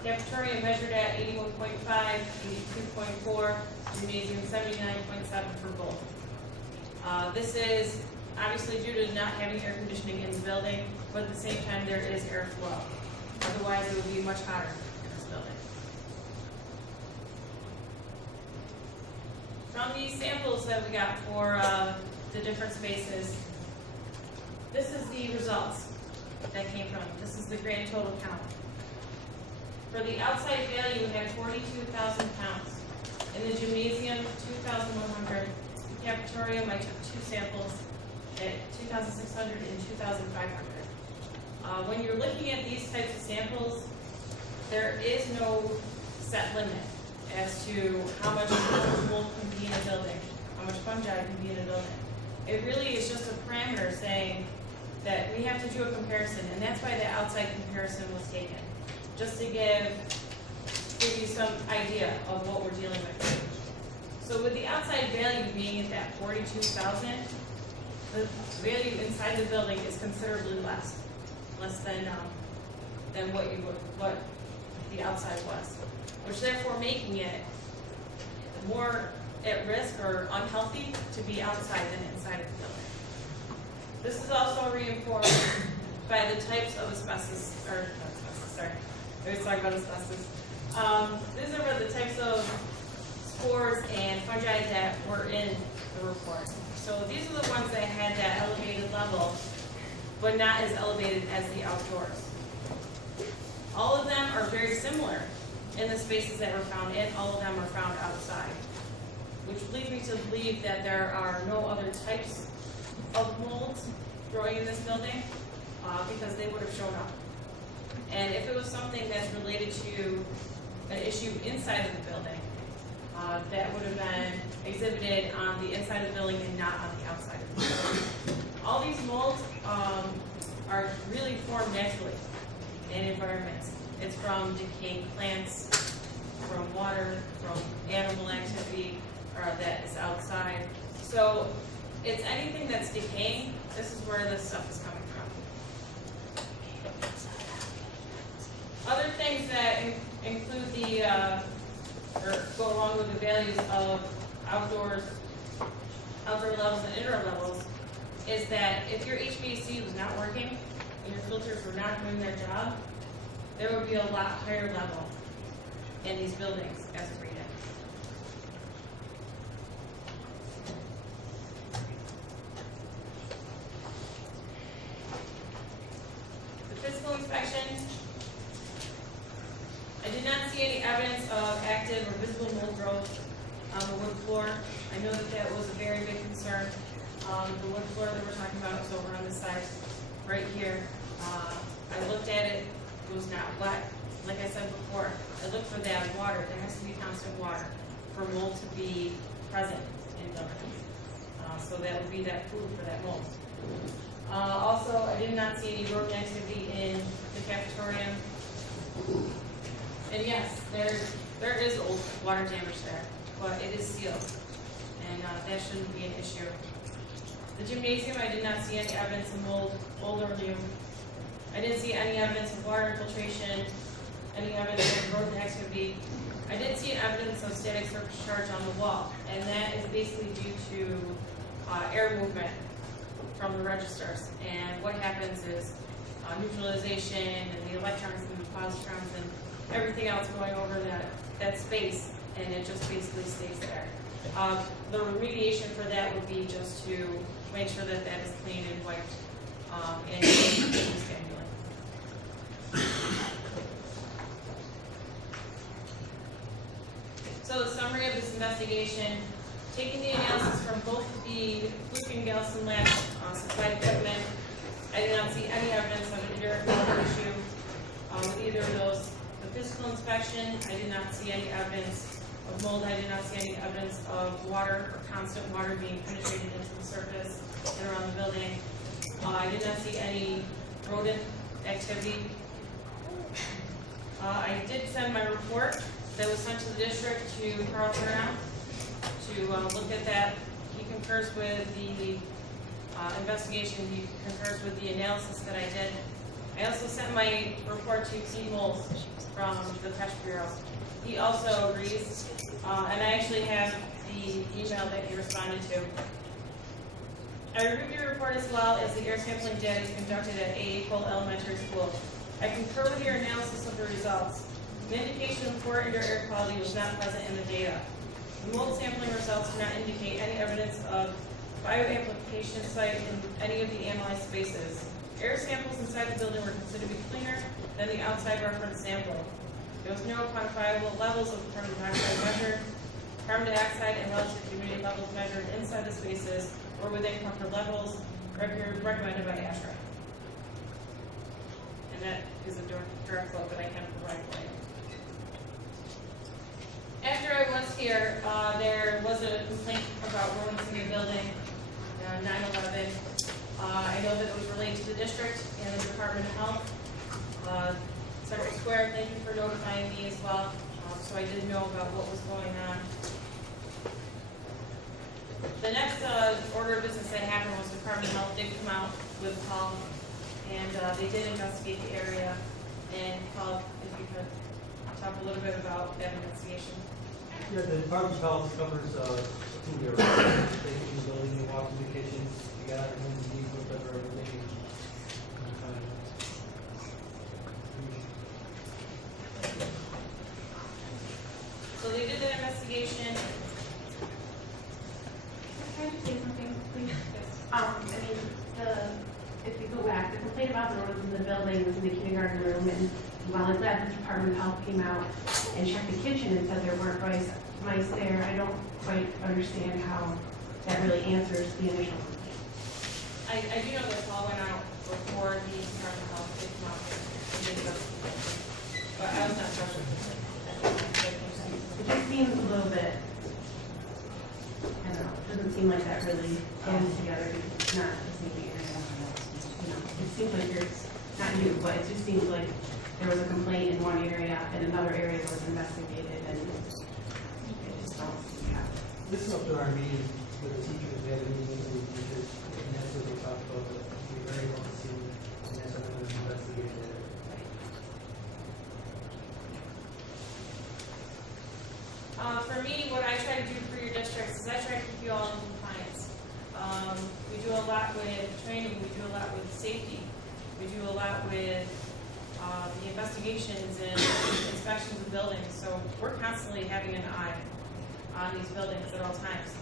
Cafeteria measured at 81.5, 82.4, gymnasium 79.7 for both. This is obviously due to not having air conditioning in the building, but at the same time there is airflow. Otherwise it would be much hotter in this building. From these samples that we got for the different spaces, this is the results that came from. This is the grand total count. For the outside value, we had 42,000 pounds. In the gymnasium, 2,100. The cafeteria, I took 2 samples at 2,600 and 2,500. When you're looking at these types of samples, there is no set limit as to how much mold can be in a building, how much fungi can be in a building. It really is just a parameter saying that we have to do a comparison, and that's why the outside comparison was taken, just to give you some idea of what we're dealing with. So with the outside value being at that 42,000, the value inside the building is considerably less than what the outside was, which therefore making it more at risk or unhealthy to be outside than inside of the building. This is also reinforced by the types of asbestos, or not asbestos, sorry, I always talk about asbestos. These are the types of spores and fungi that were in the report. So these are the ones that had that elevated level, but not as elevated as the outdoors. All of them are very similar in the spaces that were found in. All of them are found outside, which leads me to believe that there are no other types of molds growing in this building because they would have shown up. And if it was something that's related to an issue inside of the building, that would have been exhibited on the inside of the building and not on the outside of the building. All these molds are really formed naturally in environments. It's from decaying plants, from water, from animal activity that is outside. So it's anything that's decaying, this is where this stuff is coming from. Other things that include the, or go along with the values of outdoor levels and indoor levels is that if your HVAC was not working and your filters were not doing their job, there would be a lot higher level in these buildings as of right now. The physical inspection, I did not see any evidence of active or visible mold growth on the wood floor. I know that that was a very big concern. The wood floor that we're talking about is over on this side, right here. I looked at it, it was not wet. Like I said before, I looked for that water. There has to be constant water for mold to be present in buildings. So that would be that food for that mold. Also, I did not see any rodent activity in the cafeteria. And yes, there is old water damage there, but it is sealed, and that shouldn't be an issue. The gymnasium, I did not see any evidence of mold, old or new. I didn't see any evidence of water infiltration, any evidence of rodent activity. I did see evidence of static surface charge on the wall, and that is basically due to air movement from the registers. And what happens is neutralization and the electrons and the positrons and everything else going over that space, and it just basically stays there. The remediation for that would be just to make sure that that is clean and wiped and used annually. So the summary of this investigation, taking the analysis from both the Fluke and Galson lab supplied equipment, I did not see any evidence of an indirect mold issue with either of those. The physical inspection, I did not see any evidence of mold. I did not see any evidence of water or constant water being penetrated into the surface and around the building. I did not see any rodent activity. I did send my report that was sent to the district to Carl Turnout to look at that. He concurs with the investigation. He concurs with the analysis that I did. I also sent my report to Steve Moles from the Pest Bureau. He also agrees, and I actually have the email that he responded to. I reviewed your report as well as the air sampling data conducted at A.A. Cole Elementary School. I concur with your analysis of the results. The indication of poor indoor air quality was not present in the data. The mold sampling results do not indicate any evidence of bioamplification site in any of the analyzed spaces. Air samples inside the building were considered to be cleaner than the outside reference sample. There was no quantifiable levels of carbon dioxide measured. Carbon dioxide and relative humidity levels measured inside the spaces or within comfort levels recommended by ASHRAE. And that is a direct quote that I can provide for you. After I was here, there was a complaint about rodents in the building, 9/11. I know that it was related to the district and the Department of Health. Central Square, thank you for notifying me as well, so I did know about what was going on. The next order of business that happened was the Department of Health did come out with a call, and they did investigate the area. And Paul, if you could talk a little bit about that investigation. Yeah, the Department of Health covers 2 areas. They in the building, you walk in the kitchen, you got everything you need, whatever, everything. So they did that investigation. Can I just say something, please? If you go back, the complaint about the rodents in the building was in the kindergarten room, and while I was at the Department of Health came out and checked the kitchen and said there weren't mice there, I don't quite understand how that really answers the initial complaint. I do know that call went out before the Department of Health did come out and did the investigation, but I was not sure. It just seems a little bit, I don't know, it doesn't seem like that really goes together, because it's not the same area. It seems like it's not new, but it just seems like there was a complaint in one area and another area was investigated, and it just don't seem to happen. This is up to our meeting with the teachers, we had a meeting with the teachers, and that's what they talked about, but we very well see, and that's what was investigated. For me, what I try to do for your districts is I try to keep you all in compliance. We do a lot with training, we do a lot with safety, we do a lot with the investigations and inspections of buildings. So we're constantly having an eye on these buildings at all times.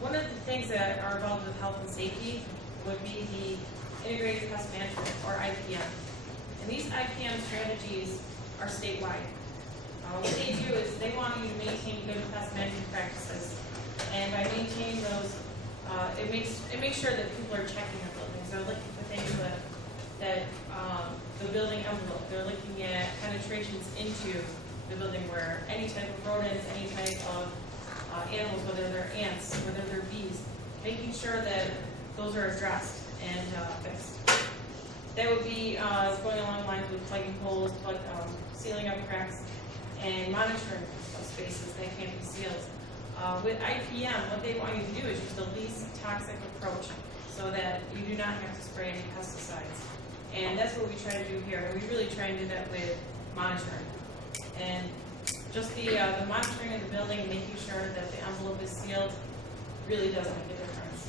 One of the things that are involved with health and safety would be the integrated pest management, or IPM. And these IPM strategies are statewide. What they do is they want you to maintain good pest management practices. And by maintaining those, it makes sure that people are checking the buildings. They're looking for things that the building envelope. They're looking at penetrations into the building where any type of rodents, any type of animals, whether they're ants, whether they're bees, making sure that those are addressed and fixed. That would be going along the lines with plugging holes, sealing up cracks, and monitoring of spaces that can't be sealed. With IPM, what they want you to do is use the least toxic approach so that you do not have to spray any pesticides. And that's what we try to do here. We really try and do that with monitoring. And just the monitoring of the building and making sure that the envelope is sealed really does make a difference.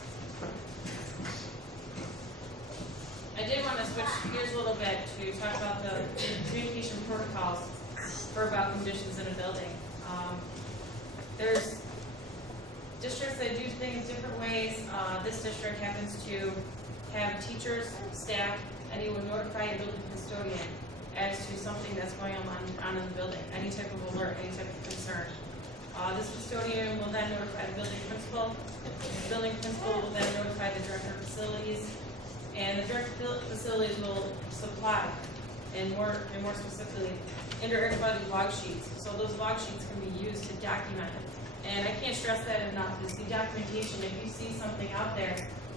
I did want to switch gears a little bit to talk about the communication protocols for about conditions in a building. There's districts that do things different ways. This district happens to have teachers, staff, and you would notify a building custodian as to something that's going on in the building, any type of alert, any type of concern. This custodian will then notify the building principal. The building principal will then notify the director of facilities, and the director of facilities will supply, and more specifically, inter-area log sheets. So those log sheets can be used to document it. And I can't stress that enough, is the documentation. If you see something out there,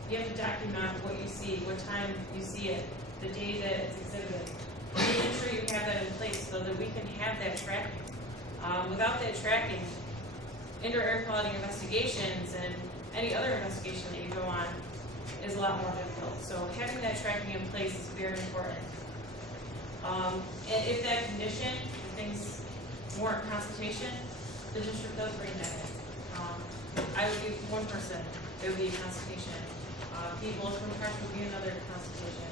you have to document what you see, what time you see it, the day that it's exhibited. Make sure you have that in place so that we can have that tracking. Without that tracking, inter-air quality investigations and any other investigation that you go on is a lot more difficult. So having that tracking in place is very important. And if that condition, if things warrant consultation, the district does bring that in. I would be one person, it would be a consultation. Pete Wolfenhart would be another consultation.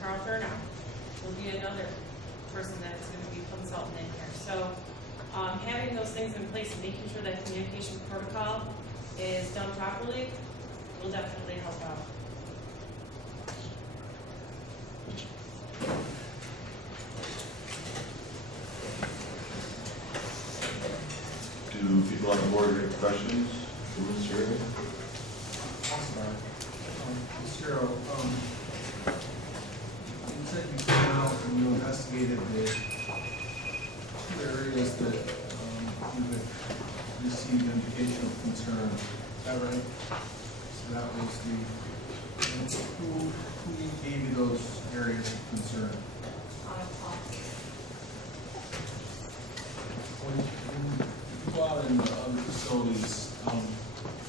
Carl Furnow will be another person that's going to be consultant in here. So having those things in place and making sure that communication protocol is done properly will definitely help out. Do people on the board have questions for Ms. Shirley? Ms. Carroll, you said you came out and you investigated the two areas that you had received indication of concern. Is that right? So that was who gave you those areas of concern? When you go out in the other facilities,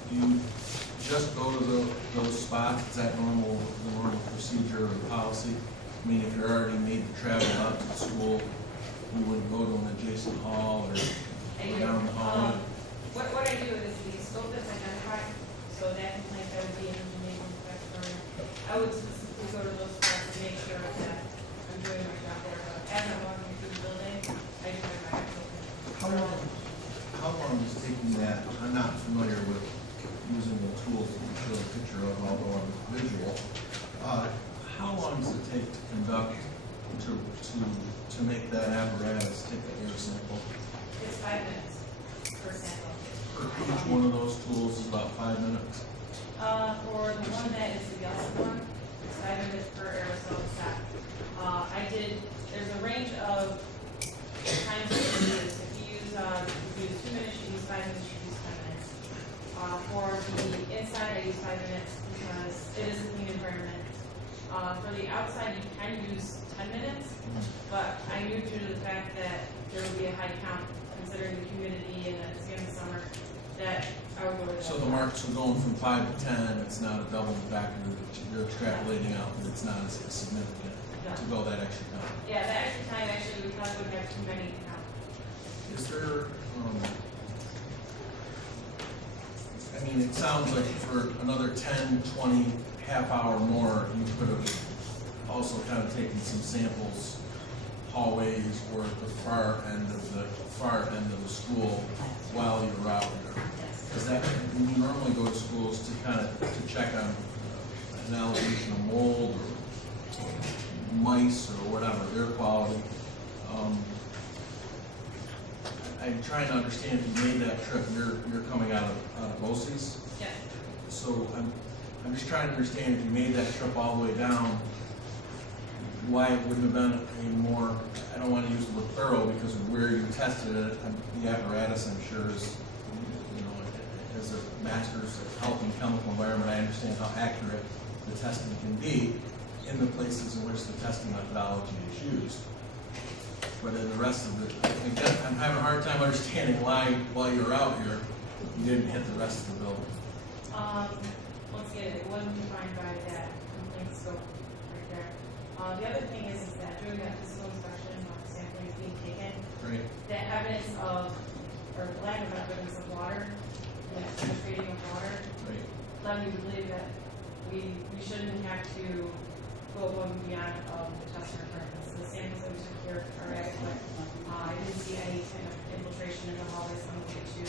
do you just go to those spots? Is that the normal procedure or policy? I mean, if you're already made the travel out to the school, you wouldn't go to an adjacent hall or down the hall? What I do is the scope that's identified, so that complaint that would be in the name of the factory. I would specifically go to those spots to make sure that I'm doing my job there. But as I'm walking through the building, I do my job. How long is taking that? I'm not familiar with using the tools that you show a picture of, although I'm visual. How long does it take to conduct, to make that apparatus take the air sample? It's 5 minutes per sample. Each one of those tools is about 5 minutes? For the one that is the yellow one, it's 5 minutes per aerosol set. There's a range of times that you can use. If you use 2 minutes, you use 5 minutes, you use 10 minutes. For the inside, I use 5 minutes because it is a clean environment. For the outside, you can use 10 minutes, but I knew due to the fact that there would be a high count, considering the humidity and it's the end of summer, that I would go to that. So the marks are going from 5 to 10, it's not a double factor that you're extrapolating out, but it's not as significant to go that extra time. Yeah, the extra time actually we probably would have too many to count. Is there, I mean, it sounds like for another 10, 20, half hour more, you could have also kind of taken some samples hallways or at the far end of the school while you're out there? Is that, when you normally go to schools to kind of, to check on an allegation of mold or mice or whatever, air quality? I'm trying to understand, if you made that trip, you're coming out of BOCES? Yes. So I'm just trying to understand, if you made that trip all the way down, why it wouldn't have been a more, I don't want to use the word thorough, because of where you tested it, and the apparatus, I'm sure, is, you know, as a master's of health and chemical environment, I understand how accurate the testing can be in the places in which the testing methodology is used. But in the rest of it, again, I'm having a hard time understanding why, while you're out here, you didn't hit the rest of the building. Once again, it wasn't defined by that complaint scope right there. The other thing is that during that physical inspection, when the sampling is being taken, Right. the evidence of, or the lack of evidence of water, the penetrating of water, Right. led me to believe that we shouldn't have to go above and beyond the test requirements. The samples that we took here are adequate. I didn't see any kind of infiltration in the hallways on the way to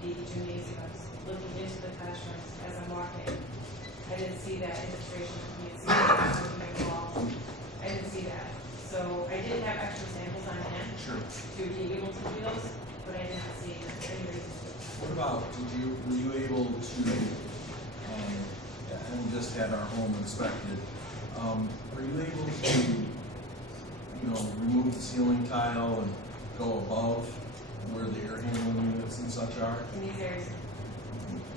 the gymnasiums. Looking into the classrooms as I'm walking, I didn't see that infiltration coming in my wall. I didn't see that. So I did have extra samples on hand Sure. to be able to do those, but I did not see any reason to. What about, were you able to, and just had our home inspected, were you able to, you know, remove the ceiling tile and go above where the air handling units and such are? In these areas,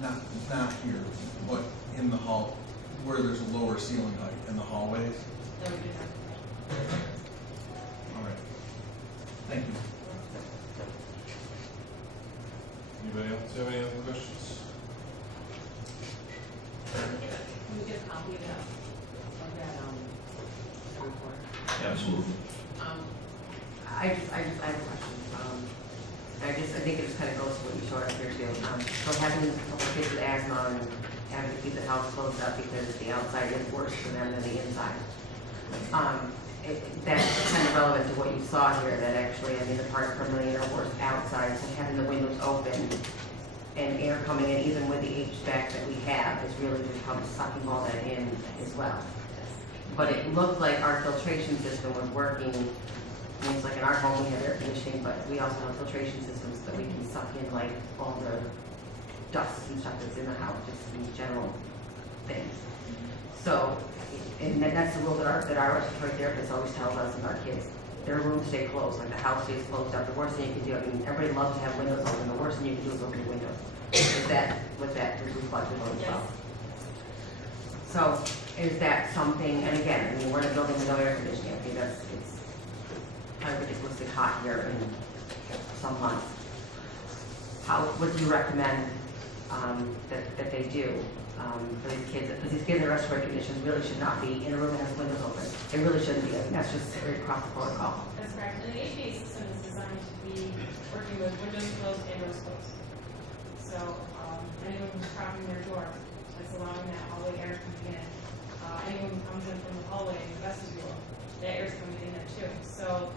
Not here, but in the hall, where there's a lower ceiling height, in the hallways? no, we did not. All right. Thank you. Anybody else have any other questions? Can we get a copy of that report? Absolutely. I have a question. I think it just kind of goes to what you showed up here too. So having a couple of kids with asthma and having to keep the house closed up because the outside is worse for them than the inside. That's kind of relevant to what you saw here, that actually, I mean, the parts per million are worse outside, so having the windows open and air coming in, even with the HVAC that we have, is really just probably sucking all that in as well. But it looked like our filtration system was working. I mean, it's like in our home, we have air conditioning, but we also have filtration systems that we can suck in like all the dust and stuff that's in the house, just in general things. So, and that's the rule that our respiratory therapist always tells us and our kids. Their rooms stay closed, like the house stays closed up. The worst thing you can do, I mean, everybody loves to have windows open. The worst thing you can do is open the windows. Was that reflective on as well? So, is that something, and again, I mean, we're in a building with no air conditioning. I think it's kind of ridiculously hot here in some months. What do you recommend that they do for these kids? Because these kids in respiratory conditions really should not be in a room that has windows open. They really shouldn't be. I mean, that's just straight across the protocol. That's correct. And the HVAC system is designed to be working with windows closed and doors closed. So anyone who's cracking their door, that's allowing that hallway air coming in. Anyone who comes in from the hallway and the vestibule, that air is coming in there too. So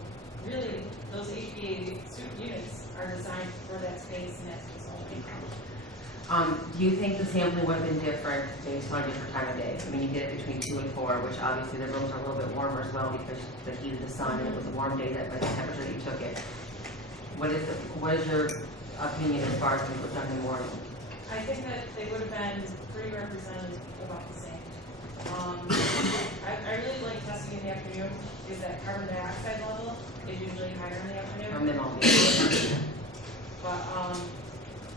really, those HVAC units are designed for that space and that space only. Do you think the sampling would have been different based on different time of day? I mean, you did it between 2 and 4, which obviously the rooms are a little bit warmer as well because the heat of the sun, and it was a warm day that by the temperature that you took it. What is your opinion as far as what was done in the morning? I think that they would have been pretty represented about the same. I really like testing in the afternoon because that carbon dioxide level is usually higher in the afternoon. Or minimal? But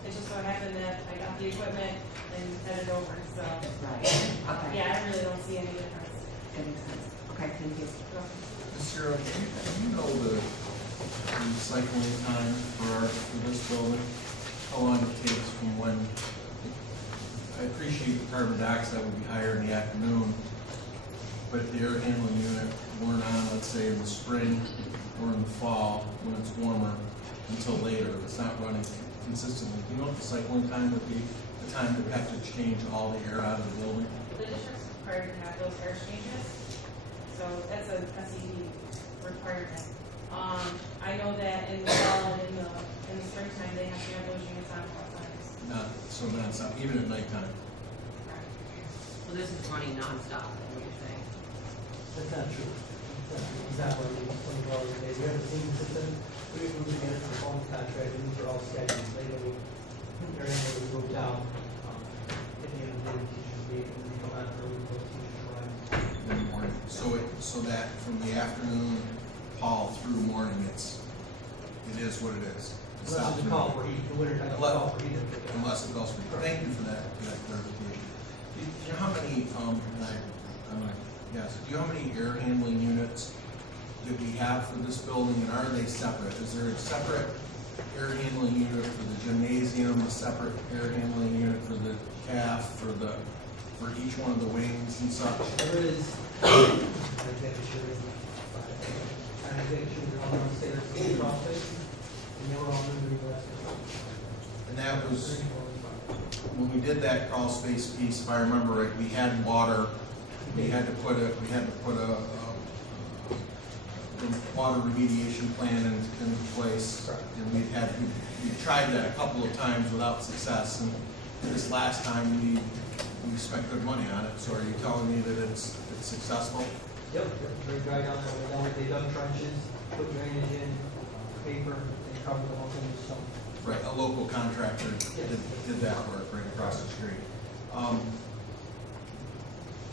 it just so happened that I got the equipment and headed over, so. Right. Okay. Yeah, I really don't see any difference. That makes sense. Okay, thank you. Ms. Cyril, do you know the recycling time for this building? How long it takes from when, I appreciate the carbon dioxide would be higher in the afternoon, but if the air handling unit weren't on, let's say in the spring or in the fall, when it's warmer, until later, it's not running consistently. Do you know what the cycling time would be, the time that we have to change all the air out of the building? The district's required to have those air changes, so that's a SED requirement. I know that in the fall and in the springtime, they have to have those units on for athletics. Not, so non-stop, even at nighttime. So this is running nonstop, is what you're saying? That's not true. It's not what we, we have a team system, we moved together for the phone contract, and these are all schedules, they go, their handle will go down, at the end of the day, the teachers meet, and they come out early, the teachers arrive. In the morning. So that from the afternoon, Paul, through morning, it is what it is. It's Unless not it's a call for heat, the winter time, it's a call for heat. Unless it calls for heat. Thank you for that clarification. Do you know how many, do you know how many air handling units that we have for this building, and are they separate? Is there a separate air handling unit for the gymnasium, a separate air handling unit for the CAF, for each one of the wings and such? There is, I'm not exactly sure, they're all downstairs in the crawl space, and they were all in the last. And that was, when we did that crawl space piece, if I remember right, we had water, we had to put a water remediation plan in place. And we tried that a couple of times without success, and this last time we spent good money on it. So are you telling me that it's successful? Yep, very dry down there, they dug trenches, put drainage in, paper, they covered the whole thing with stone. Right, a local contractor did that work right across the street.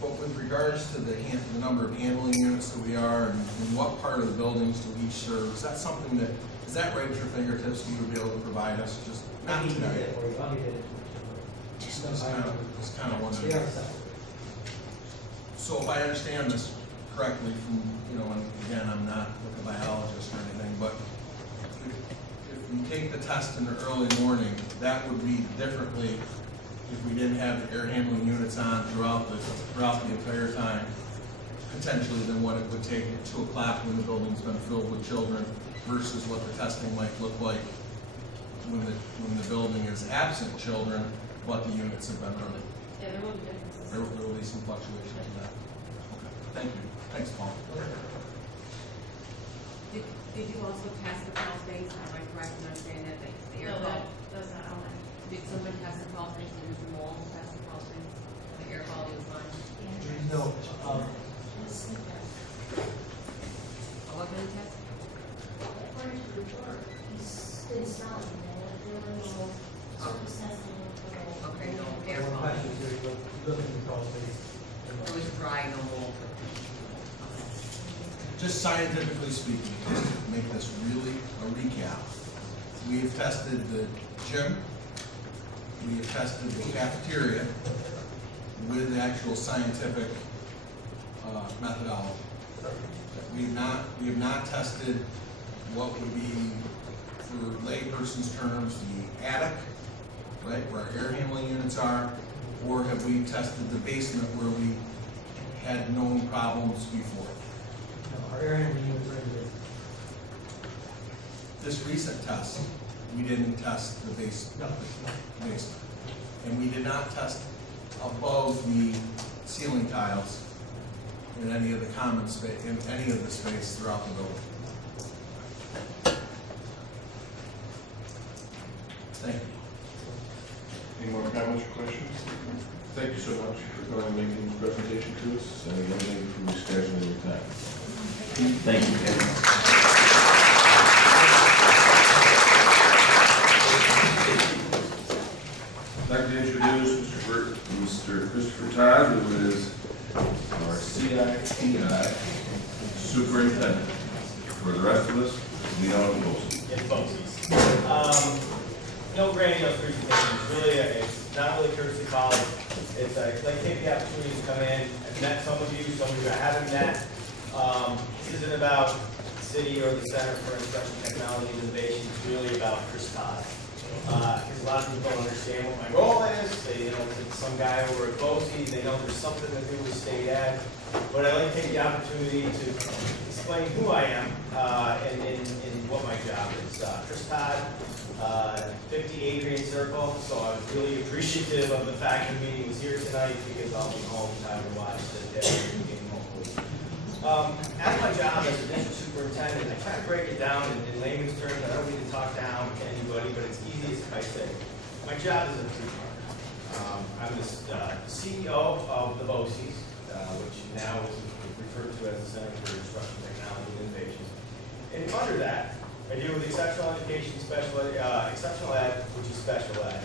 But with regards to the number of handling units that we are, and what part of the buildings do each serve, is that something that, is that right at your fingertips, you would be able to provide us? Just not tonight. Just kind of wondering. They are separate. So if I understand this correctly from, and again, I'm not like a biologist or anything, but if we take the test in the early morning, that would read differently if we didn't have the air handling units on throughout the entire time, potentially than what it would take at 2 o'clock when the building's been filled with children versus what the testing might look like when the building is absent children, but the units have been running. Yeah, there will be differences. There will be some fluctuations in that. Okay, thank you. Thanks, Paul. Did you also test the crawl space? Am I correct in understanding that the air No, quality? that's not on there. Did someone test the crawl space? Did Mr. Mold test the crawl space? The air quality was fine? No, What kind of test? According to the report, he's installing that, there were no surface testing. Okay, no air one quality. question, there you go, in the crawl space. It was dry, no mold. Just scientifically speaking, just to make this really a recap, we have tested the gym, we have tested the cafeteria with actual scientific methodology. We have not tested what would be, for layperson's terms, the attic, right, where our air handling units are, or have we tested the basement where we had known problems before? No, our air handling units are in the This recent test, we didn't test the basement. And we did not test above the ceiling tiles in any of the common space, in any of the space throughout the building. Thank you. Any more comments or questions? Thank you so much for coming and making the presentation to us, and again, thank you for rescheduling your time. Thank you, Kevin. I'd like to introduce Mr. Christopher Todd, who is our CITI superintendent. For the rest of us, we don't oppose. No grandiose presentations, really, it's not really courtesy call. It's like take the opportunity to come in. I've met some of you I haven't met. This isn't about the city or the Center for Instruction Technology and Innovation. It's really about Chris Todd. Because a lot of people don't understand what my role is. They, it's some guy over at BOCES. They know there's something to do with state ed. But I'd like to take the opportunity to explain who I am and what my job is. Chris Todd, 50 Adrian Circle. So I was really appreciative of the fact the meeting was here tonight because I'll be home time to watch the game hopefully. As my job as a district superintendent, I try to break it down in layman's terms. I don't mean to talk down to anybody, but it's easy as I say. My job is a two-part. I'm the CEO of the BOCES, which now is referred to as the Center for Instruction, Technology, and Innovation. And under that, I deal with exceptional education, exceptional ed, which is special ed,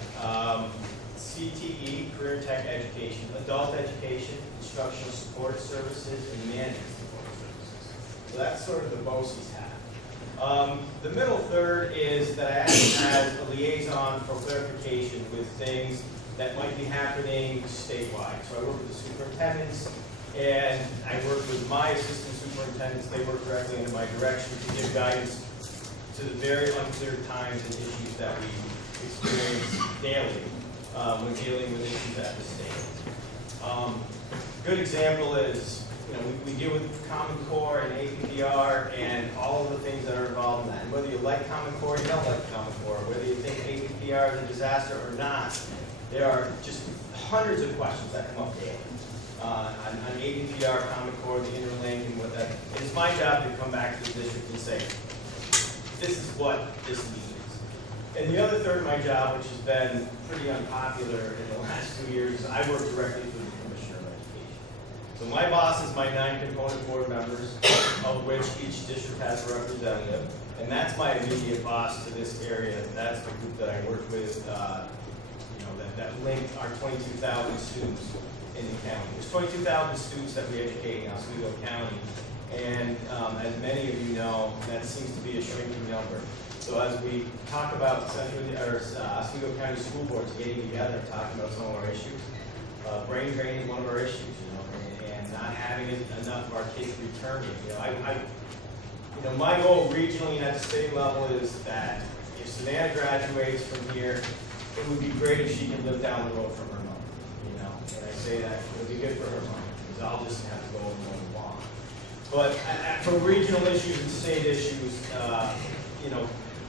CTE, career tech education, adult education, instructional support services, and management support services. So that's sort of the BOCES hat. The middle third is that I act as a liaison for clarification with things that might be happening statewide. So I work with the superintendents, and I work with my assistant superintendents. They work directly under my direction to give guidance to the very unclear times and issues that we experience daily when dealing with issues at the state. Good example is, we deal with Common Core and APPR and all of the things that are involved in that. And whether you like Common Core or you don't like Common Core, whether you think APPR is a disaster or not, there are just hundreds of questions that come up daily on APPR, Common Core, the interlink, and what that. It's my job to come back to the district and say, this is what this means. And the other third of my job, which has been pretty unpopular in the last 2 years, is I work directly for the Commissioner of Education. So my boss is my 9 component board members, of which each district has a representative. And that's my immediate boss to this area. That's the group that I work with, that link our 22,000 students in the county. There's 22,000 students that we educate in Oswego County. And as many of you know, that seems to be a shrinking number. So as we talk about Oswego County School Boards getting together and talking about some of our issues, brain drain is one of our issues, and not having enough of our kids returning. My goal regionally and at the state level is that if Savannah graduates from here, it would be great if she could live down the road from her mom. And I say that it would be good for her mom, because I'll just have to go and mow the lawn. But for regional issues and state issues,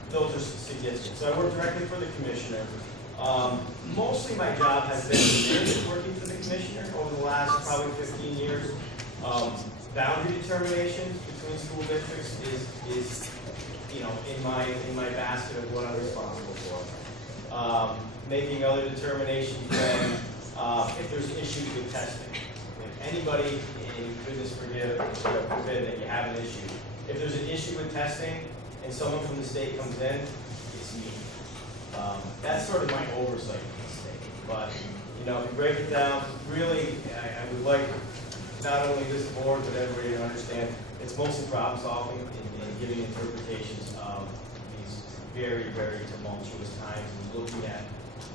those are significant. So I work directly for the commissioner. Mostly my job has been working for the commissioner over the last probably 15 years. Boundary determination between school districts is in my basket of what I'm responsible for. Making other determinations when if there's issues with testing. If anybody, and goodness forbid that you have an issue, if there's an issue with testing and someone from the state comes in, it's me. That's sort of my oversight of the state. But if you break it down, really, I would like not only this board but everybody to understand it's mostly problem solving and giving interpretations of these very, very tumultuous times and looking at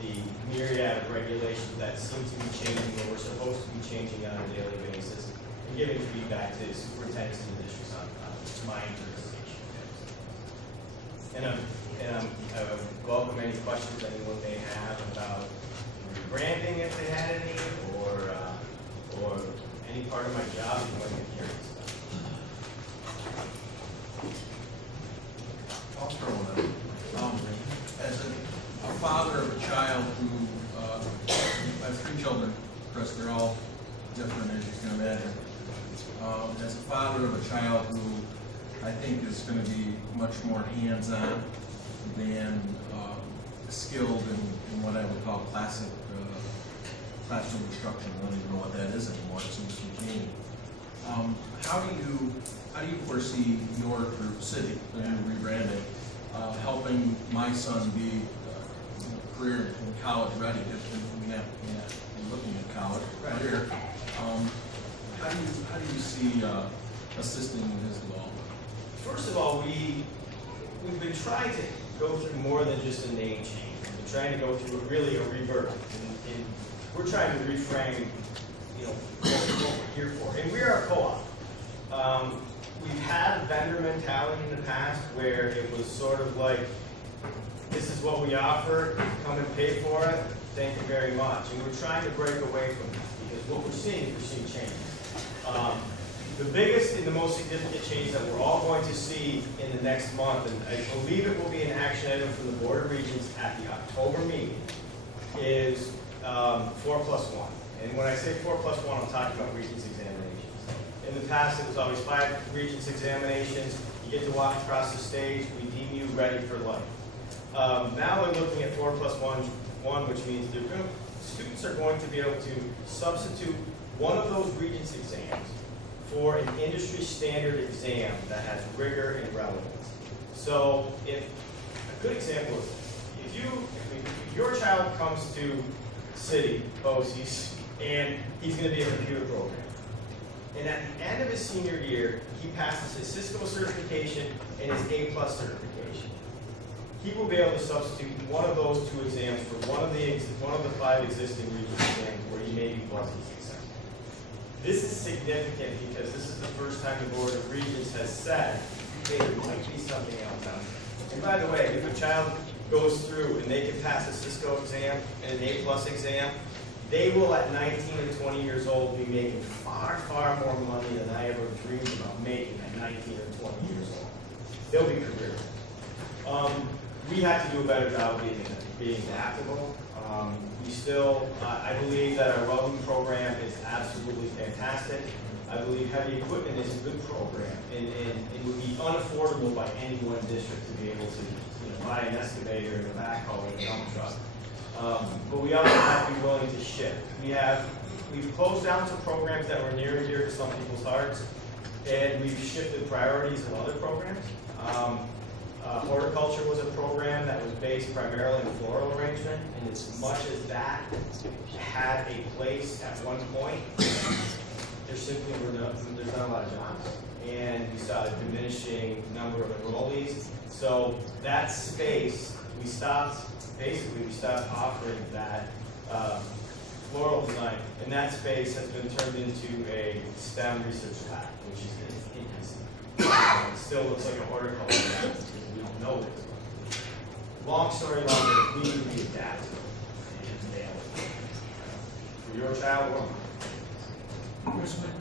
the myriad of regulations that seem to be changing or we're supposed to be changing on a daily basis, and giving feedback to the superintendents and the districts on my interpretation. And I would welcome any questions anyone may have about rebranding if they had any, or any part of my job you might be curious about. I'll start with that. As a father of a child who, I have 3 children, Chris, they're all different as you can imagine. As a father of a child who I think is going to be much more hands-on than skilled in what I would call classic classroom instruction. I don't even know what that is anymore. It seems to be changing. How do you foresee your group, City, the new rebranding, helping my son be career and college ready? Because we have looking at college career. How do you see assisting in his development? First of all, we've been trying to go through more than just a name change. We've been trying to go through really a rebirth, and we're trying to reframe, what we're here for. And we are a co-op. We've had a vendor mentality in the past where it was sort of like, this is what we offer, come and pay for it, thank you very much. And we're trying to break away from that because what we're seeing change. The biggest and the most significant change that we're all going to see in the next month, and I believe it will be an action item from the Board of Regents at the October meeting, is 4+1. And when I say 4+1, I'm talking about Regents examinations. In the past, it was always 5 Regents examinations. You get to walk across the stage. We deem you ready for life. Now they're looking at 4+1, which means students are going to be able to substitute one of those Regents exams for an industry standard exam that has rigor and relevance. So if a good example is this, if your child comes to City, BOCES, and he's going to be a computer programmer, and at the end of his senior year, he passes his Cisco certification and his A+ certification, he will be able to substitute one of those 2 exams for one of the 5 existing Regents exams where he may be BOCES successful. This is significant because this is the first time the Board of Regents has said, hey, there might be something else out there. And by the way, if a child goes through and they can pass a Cisco exam and an A+ exam, they will at 19 and 20 years old be making far, far more money than I ever dreamed about making at 19 or 20 years old. They'll be career. We have to do a better job being adaptable. We still, I believe that our welding program is absolutely fantastic. I believe heavy equipment is a good program, and it would be unaffordable by any one district to be able to buy an excavator and a backhoe and a dump truck. But we also have to be willing to shift. We've closed down some programs that were near and dear to some people's hearts, and we've shifted priorities in other programs. Horticulture was a program that was based primarily in floral arrangement, and as much as that had a place at one point, there's not a lot of jobs, and we saw a diminishing number of enrollees. So that space, we stopped offering that floral design, and that space has been turned into a STEM research lab, which is interesting. It still looks like a horticulture lab because we don't know it. Long story longer, we need to be adaptable and available for your child or mine. Chris, when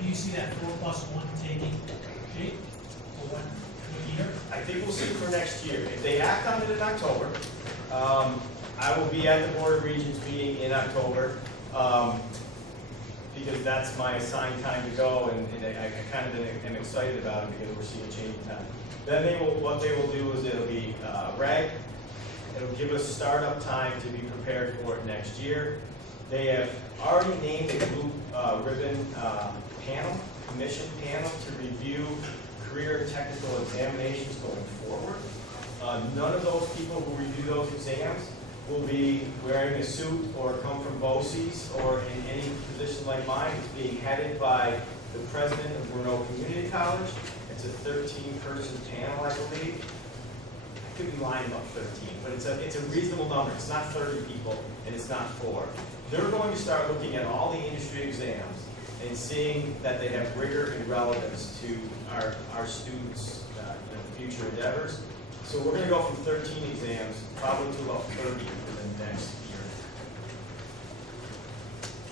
do you see that 4+1 taking shape? For what year? I think we'll see for next year. If they act on it in October, I will be at the Board of Regents meeting in October, because that's my assigned time to go, and I kind of am excited about it because we're seeing a change in time. Then what they will do is it'll be reg. It'll give us startup time to be prepared for it next year. They have already named a blue ribbon commission panel to review career and technical examinations going forward. None of those people who review those exams will be wearing a suit or come from BOCES or in any position like mine. It's being headed by the president of Renault Community College. It's a 13-person panel, I believe. I could be lying about 13, but it's a reasonable number. It's not 30 people, and it's not 4. They're going to start looking at all the industry exams and seeing that they have rigor and relevance to our students' future endeavors. So we're going to go from 13 exams probably to about 30 within the next year.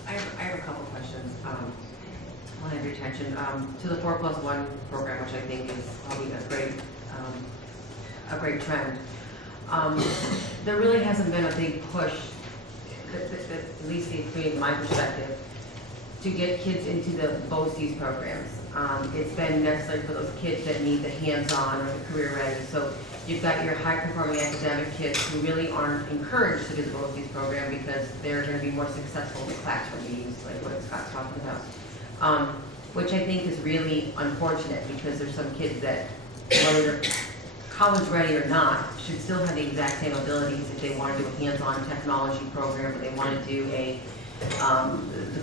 I have a couple questions. I want to have your attention to the 4+1 program, which I think is probably a great trend. There really hasn't been a big push, at least from my perspective, to get kids into the BOCES programs. It's been necessary for those kids that need the hands-on or the career ready. So you've got your high-performing academic kids who really aren't encouraged to do the BOCES program because they're going to be more successful in the classroom meetings, like what Scott's talking about. Which I think is really unfortunate because there's some kids that, whether they're college ready or not, should still have the exact same abilities if they want to do a hands-on technology program, or they want to do the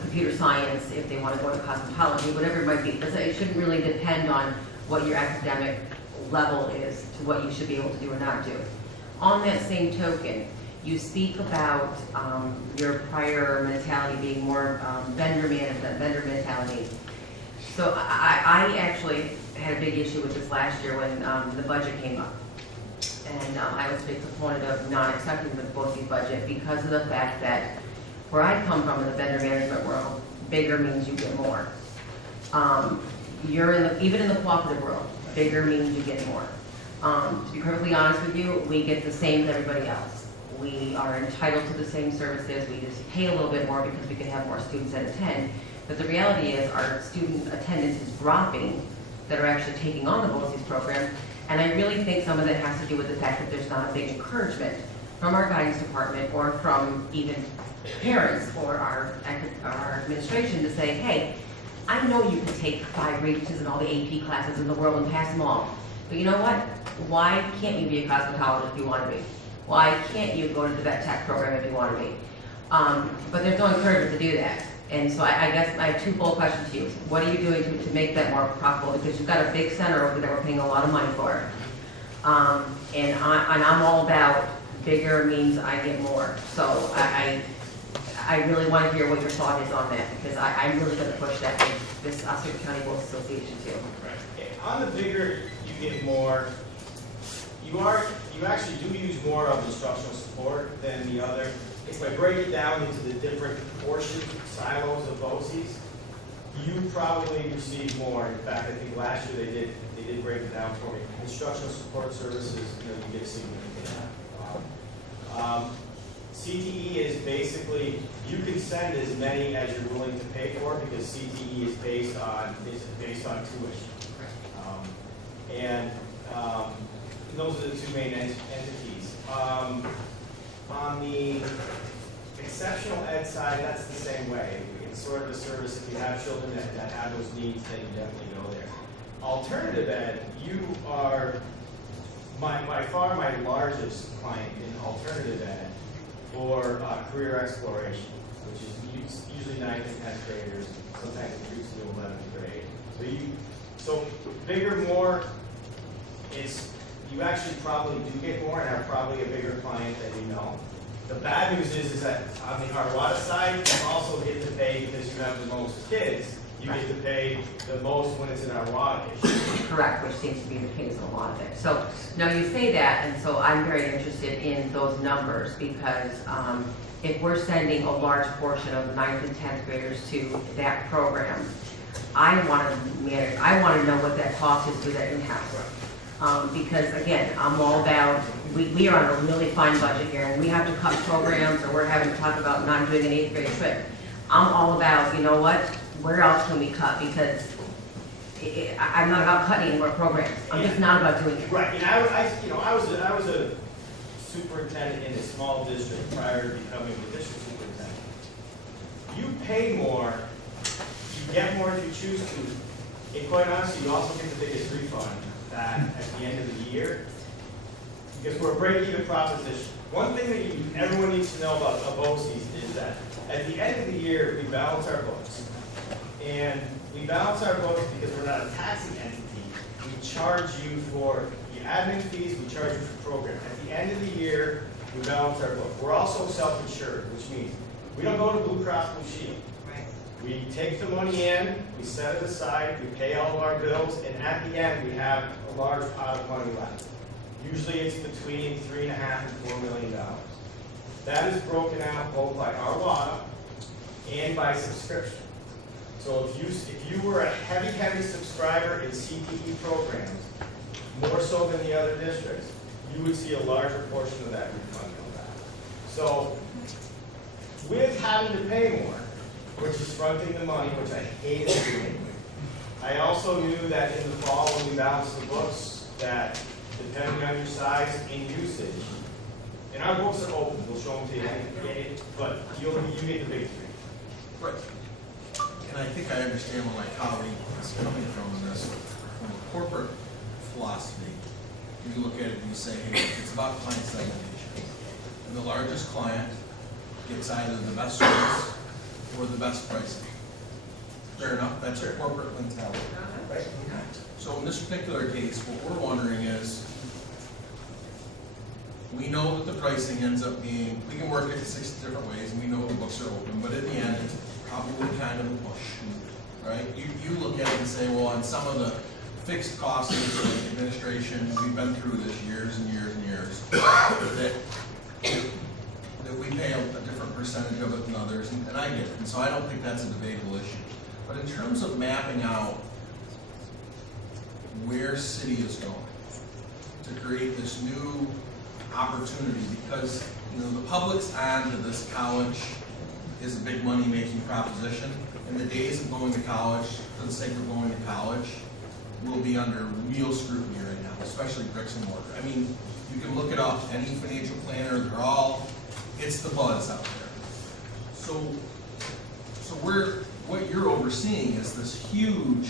computer science, if they want to go to cosmetology, whatever it might be. It shouldn't really depend on what your academic level is to what you should be able to do or not do. On that same token, you speak about your prior mentality being more vendor management, vendor mentality. So I actually had a big issue with this last year when the budget came up. And I was a big proponent of not accepting the BOCES budget because of the fact that where I come from in the vendor management world, bigger means you get more. Even in the cooperative world, bigger means you get more. To be perfectly honest with you, we get the same as everybody else. We are entitled to the same services. We just pay a little bit more because we can have more students that attend. But the reality is our student attendance is dropping that are actually taking on the BOCES program. And I really think some of that has to do with the fact that there's not a big encouragement from our guidance department or from even parents or our administration to say, hey, I know you can take 5 Regents and all the AP classes in the world and pass them all. But you know what? Why can't you be a cosmetologist if you want to be? Why can't you go to the vet tech program if you want to be? But there's no encouragement to do that. And so I guess I have twofold questions to you. What are you doing to make that more profitable? Because you've got a big center over there we're paying a lot of money for. And I'm all about bigger means I get more. So I really want to hear what your thought is on that, because I'm really going to push that with this Osceola County Board Association too. On the bigger you get more, you actually do use more of instructional support than the other. If I break it down into the different portions, silos of BOCES, you probably receive more. In fact, I think last year they did break it down for me. Instructional support services, you get a significant amount. CTE is basically, you can send as many as you're willing to pay for because CTE is based on tuition. Those are the two main entities. On the exceptional ed side, that's the same way. It's sort of a service. If you have children that have those needs, then you definitely go there. Alternative ed, you are by far my largest client in alternative ed for career exploration, which is usually 9th and 10th graders, sometimes it creeps to 11th grade. So bigger, more, you actually probably do get more and are probably a bigger client than you know. The bad news is that on the Arvada side, you also get to pay, because you have the most kids, you get to pay the most when it's an Arvada issue. Correct, which seems to be the case in a lot of it. So now you say that, and so I'm very interested in those numbers because if we're sending a large portion of 9th and 10th graders to that program, I want to know what that cost is to that in-house. Because again, I'm all about, we are on a really fine budget here, and we have to cut programs, or we're having to talk about not doing an 8th grade trip. I'm all about, you know what, where else can we cut? Because I'm not about cutting any more programs. I'm just not about doing it. Right, and I was a superintendent in a small district prior to becoming the district superintendent. You pay more, you get more if you choose to, and quite honestly, you also get the biggest refund at the end of the year, because we're a break-even proposition. One thing that everyone needs to know about BOCES is that at the end of the year, we balance our books. And we balance our books because we're not a taxing entity. We charge you for the admin fees, we charge you for program. At the end of the year, we balance our books. We're also self-insured, which means we don't go to Blue Cross Blue Shield. We take the money in, we set it aside, we pay all of our bills, and at the end, we have a large pot of money left. Usually it's between $3.5 and $4 million. That is broken out both by Arvada and by subscription. So if you were a heavy subscriber in CTE programs, more so than the other districts, you would see a larger portion of that refund come back. So with having to pay more, which is fronting the money, which I hated doing, I also knew that in the fall when we balanced the books, that depending on your size and usage, and our books are open, we'll show them to you, but you get the big three. Right. And I think I understand where my colleague is coming from in this. From a corporate philosophy, you look at it and you say, hey, it's about client segmentation. And the largest client gets either the best service or the best pricing. Fair enough, that's your corporate mentality. Right. So in this particular case, what we're wondering is, we know that the pricing ends up being, we can work it 6 different ways, and we know the books are open, but in the end, it's probably kind of a push, right? You look at it and say, well, on some of the fixed costs of administration, we've been through this years and years and years, that we pay a different percentage of it than others, and I get it, and so I don't think that's a debatable issue. But in terms of mapping out where city is going to create this new opportunity, because the public's on to this college is a big money-making proposition, and the days of going to college for the sake of going to college will be under real scrutiny right now, especially bricks and mortar. I mean, you can look it up, any financial planner, they're all, it's the buzz out there. So what you're overseeing is this huge,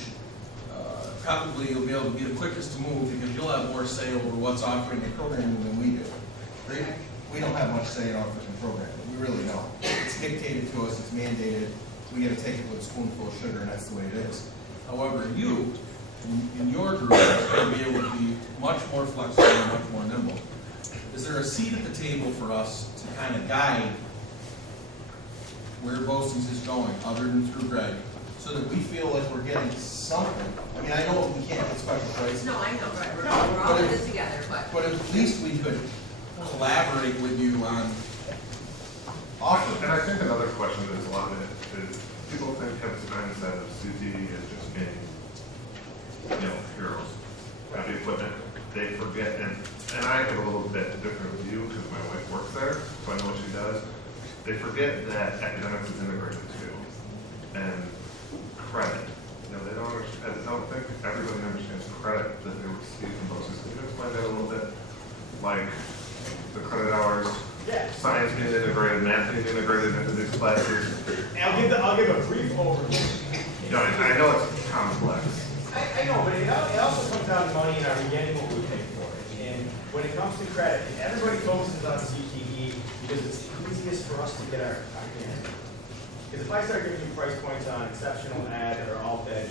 probably you'll be able to be the quickest to move because you'll have more say over what's offering the programming than we do. We don't have much say in offering the programming, we really don't. It's dictated to us, it's mandated, we gotta take it with a spoonful of sugar and that's the way it is. However, you, in your group, are going to be able to be much more flexible and much more nimble. Is there a seat at the table for us to kind of guide where BOCES is going, other than through Greg, so that we feel like we're getting something? I mean, I know we can't get special prices. No, I know, right, we're all in this together, But at least we could collaborate with you on offers. And I think another question that is a lot of it is people think Kevin Stein said of CTE is just being, heroes, have the equipment, they forget, and I have a little bit different view because my wife works there, so I know what she does. They forget that academics is integrated too, and credit. They don't understand, I don't think everybody understands credit that they receive from BOCES. Can you explain that a little bit? Like the credit hours, science being integrated, math being integrated into these classes. I'll give a brief overview. I know it's complex. I know, but it also comes down to money and are we getting what we pay for it? And when it comes to credit, everybody focuses on CTE because it's the easiest for us to get our hands on. Because if I start giving you price points on exceptional ed or alt ed,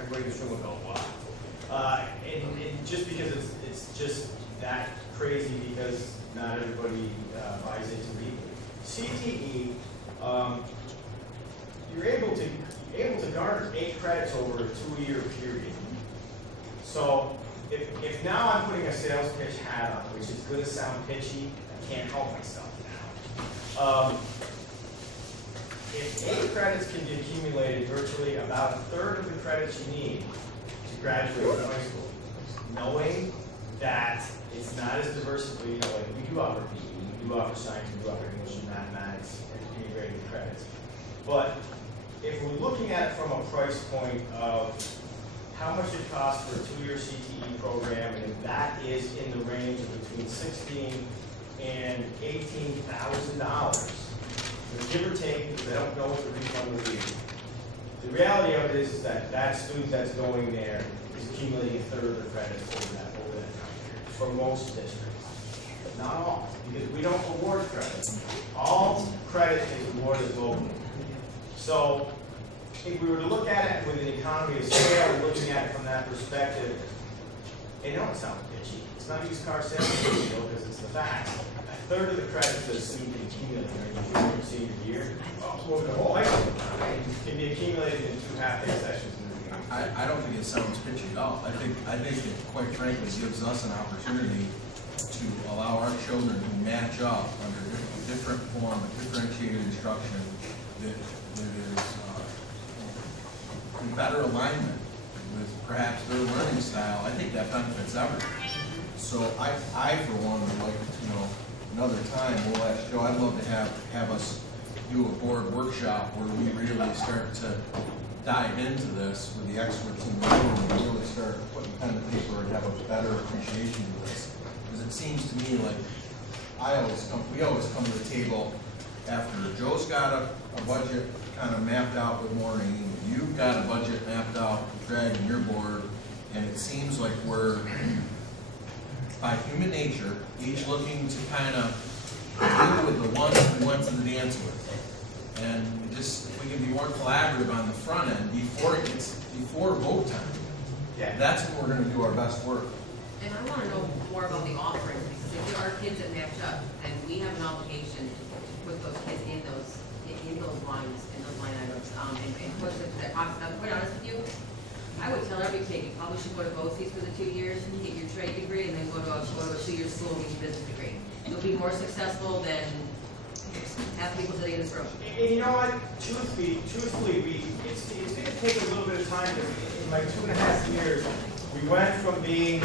everybody in this room will go, wow. And just because it's just that crazy because not everybody buys into it. CTE, you're able to garner 8 credits over a 2-year period. So if now I'm putting a sales pitch hat on, which is going to sound pitchy, I can't help myself now. If 8 credits can be accumulated virtually about 1/3 of the credits you need to graduate from high school, knowing that it's not as diverse as we do offer PE, we do offer science, we do offer English and mathematics and integrated credits. But if we're looking at it from a price point of how much it costs for a 2-year CTE program, and that is in the range of between $16,000 and $18,000, give or take, because I don't know what the refund will be. The reality of it is that that student that's going there is accumulating 1/3 of the credits over that time period for most districts. Not all, because we don't award credit. All credit is awarded locally. So if we were to look at it with an economy of scale, looking at it from that perspective, it don't sound pitchy. It's not used car sales because it's the facts. 1/3 of the credits that a student can accumulate during your senior year, over the whole high school, can be accumulated in 2 half-day sessions. I don't think it sounds pitchy at all. I think it, quite frankly, gives us an opportunity to allow our children to match up under a different form of differentiated instruction that is in better alignment with perhaps their learning style. I think that benefits everyone. So I for one, would like, another time, we'll ask Joe, I'd love to have us do a board workshop where we really start to dive into this with the experts in the room and really start putting pen to paper and have a better appreciation of this. Because it seems to me like we always come to the table after Joe's got a budget kind of mapped out with Maureen, you've got a budget mapped out with Greg and your board, and it seems like we're, by human nature, each looking to kind of deal with the ones we went to the dance with. And just, if we can be more collaborative on the front end before vote time, that's when we're going to do our best work. And I want to know more about the offerings, because if there are kids that match up, then we have an obligation to put those kids in those lines, in those line items, and push them to that box. I'm quite honest with you, I would tell every kid, you probably should go to BOCES for the 2 years, get your trade degree, and then go to a 2-year school and get your business degree. You'll be more successful than half people sitting in this room. And you know what? Truthfully, it's going to take a little bit of time. In my 2.5 years, we went from being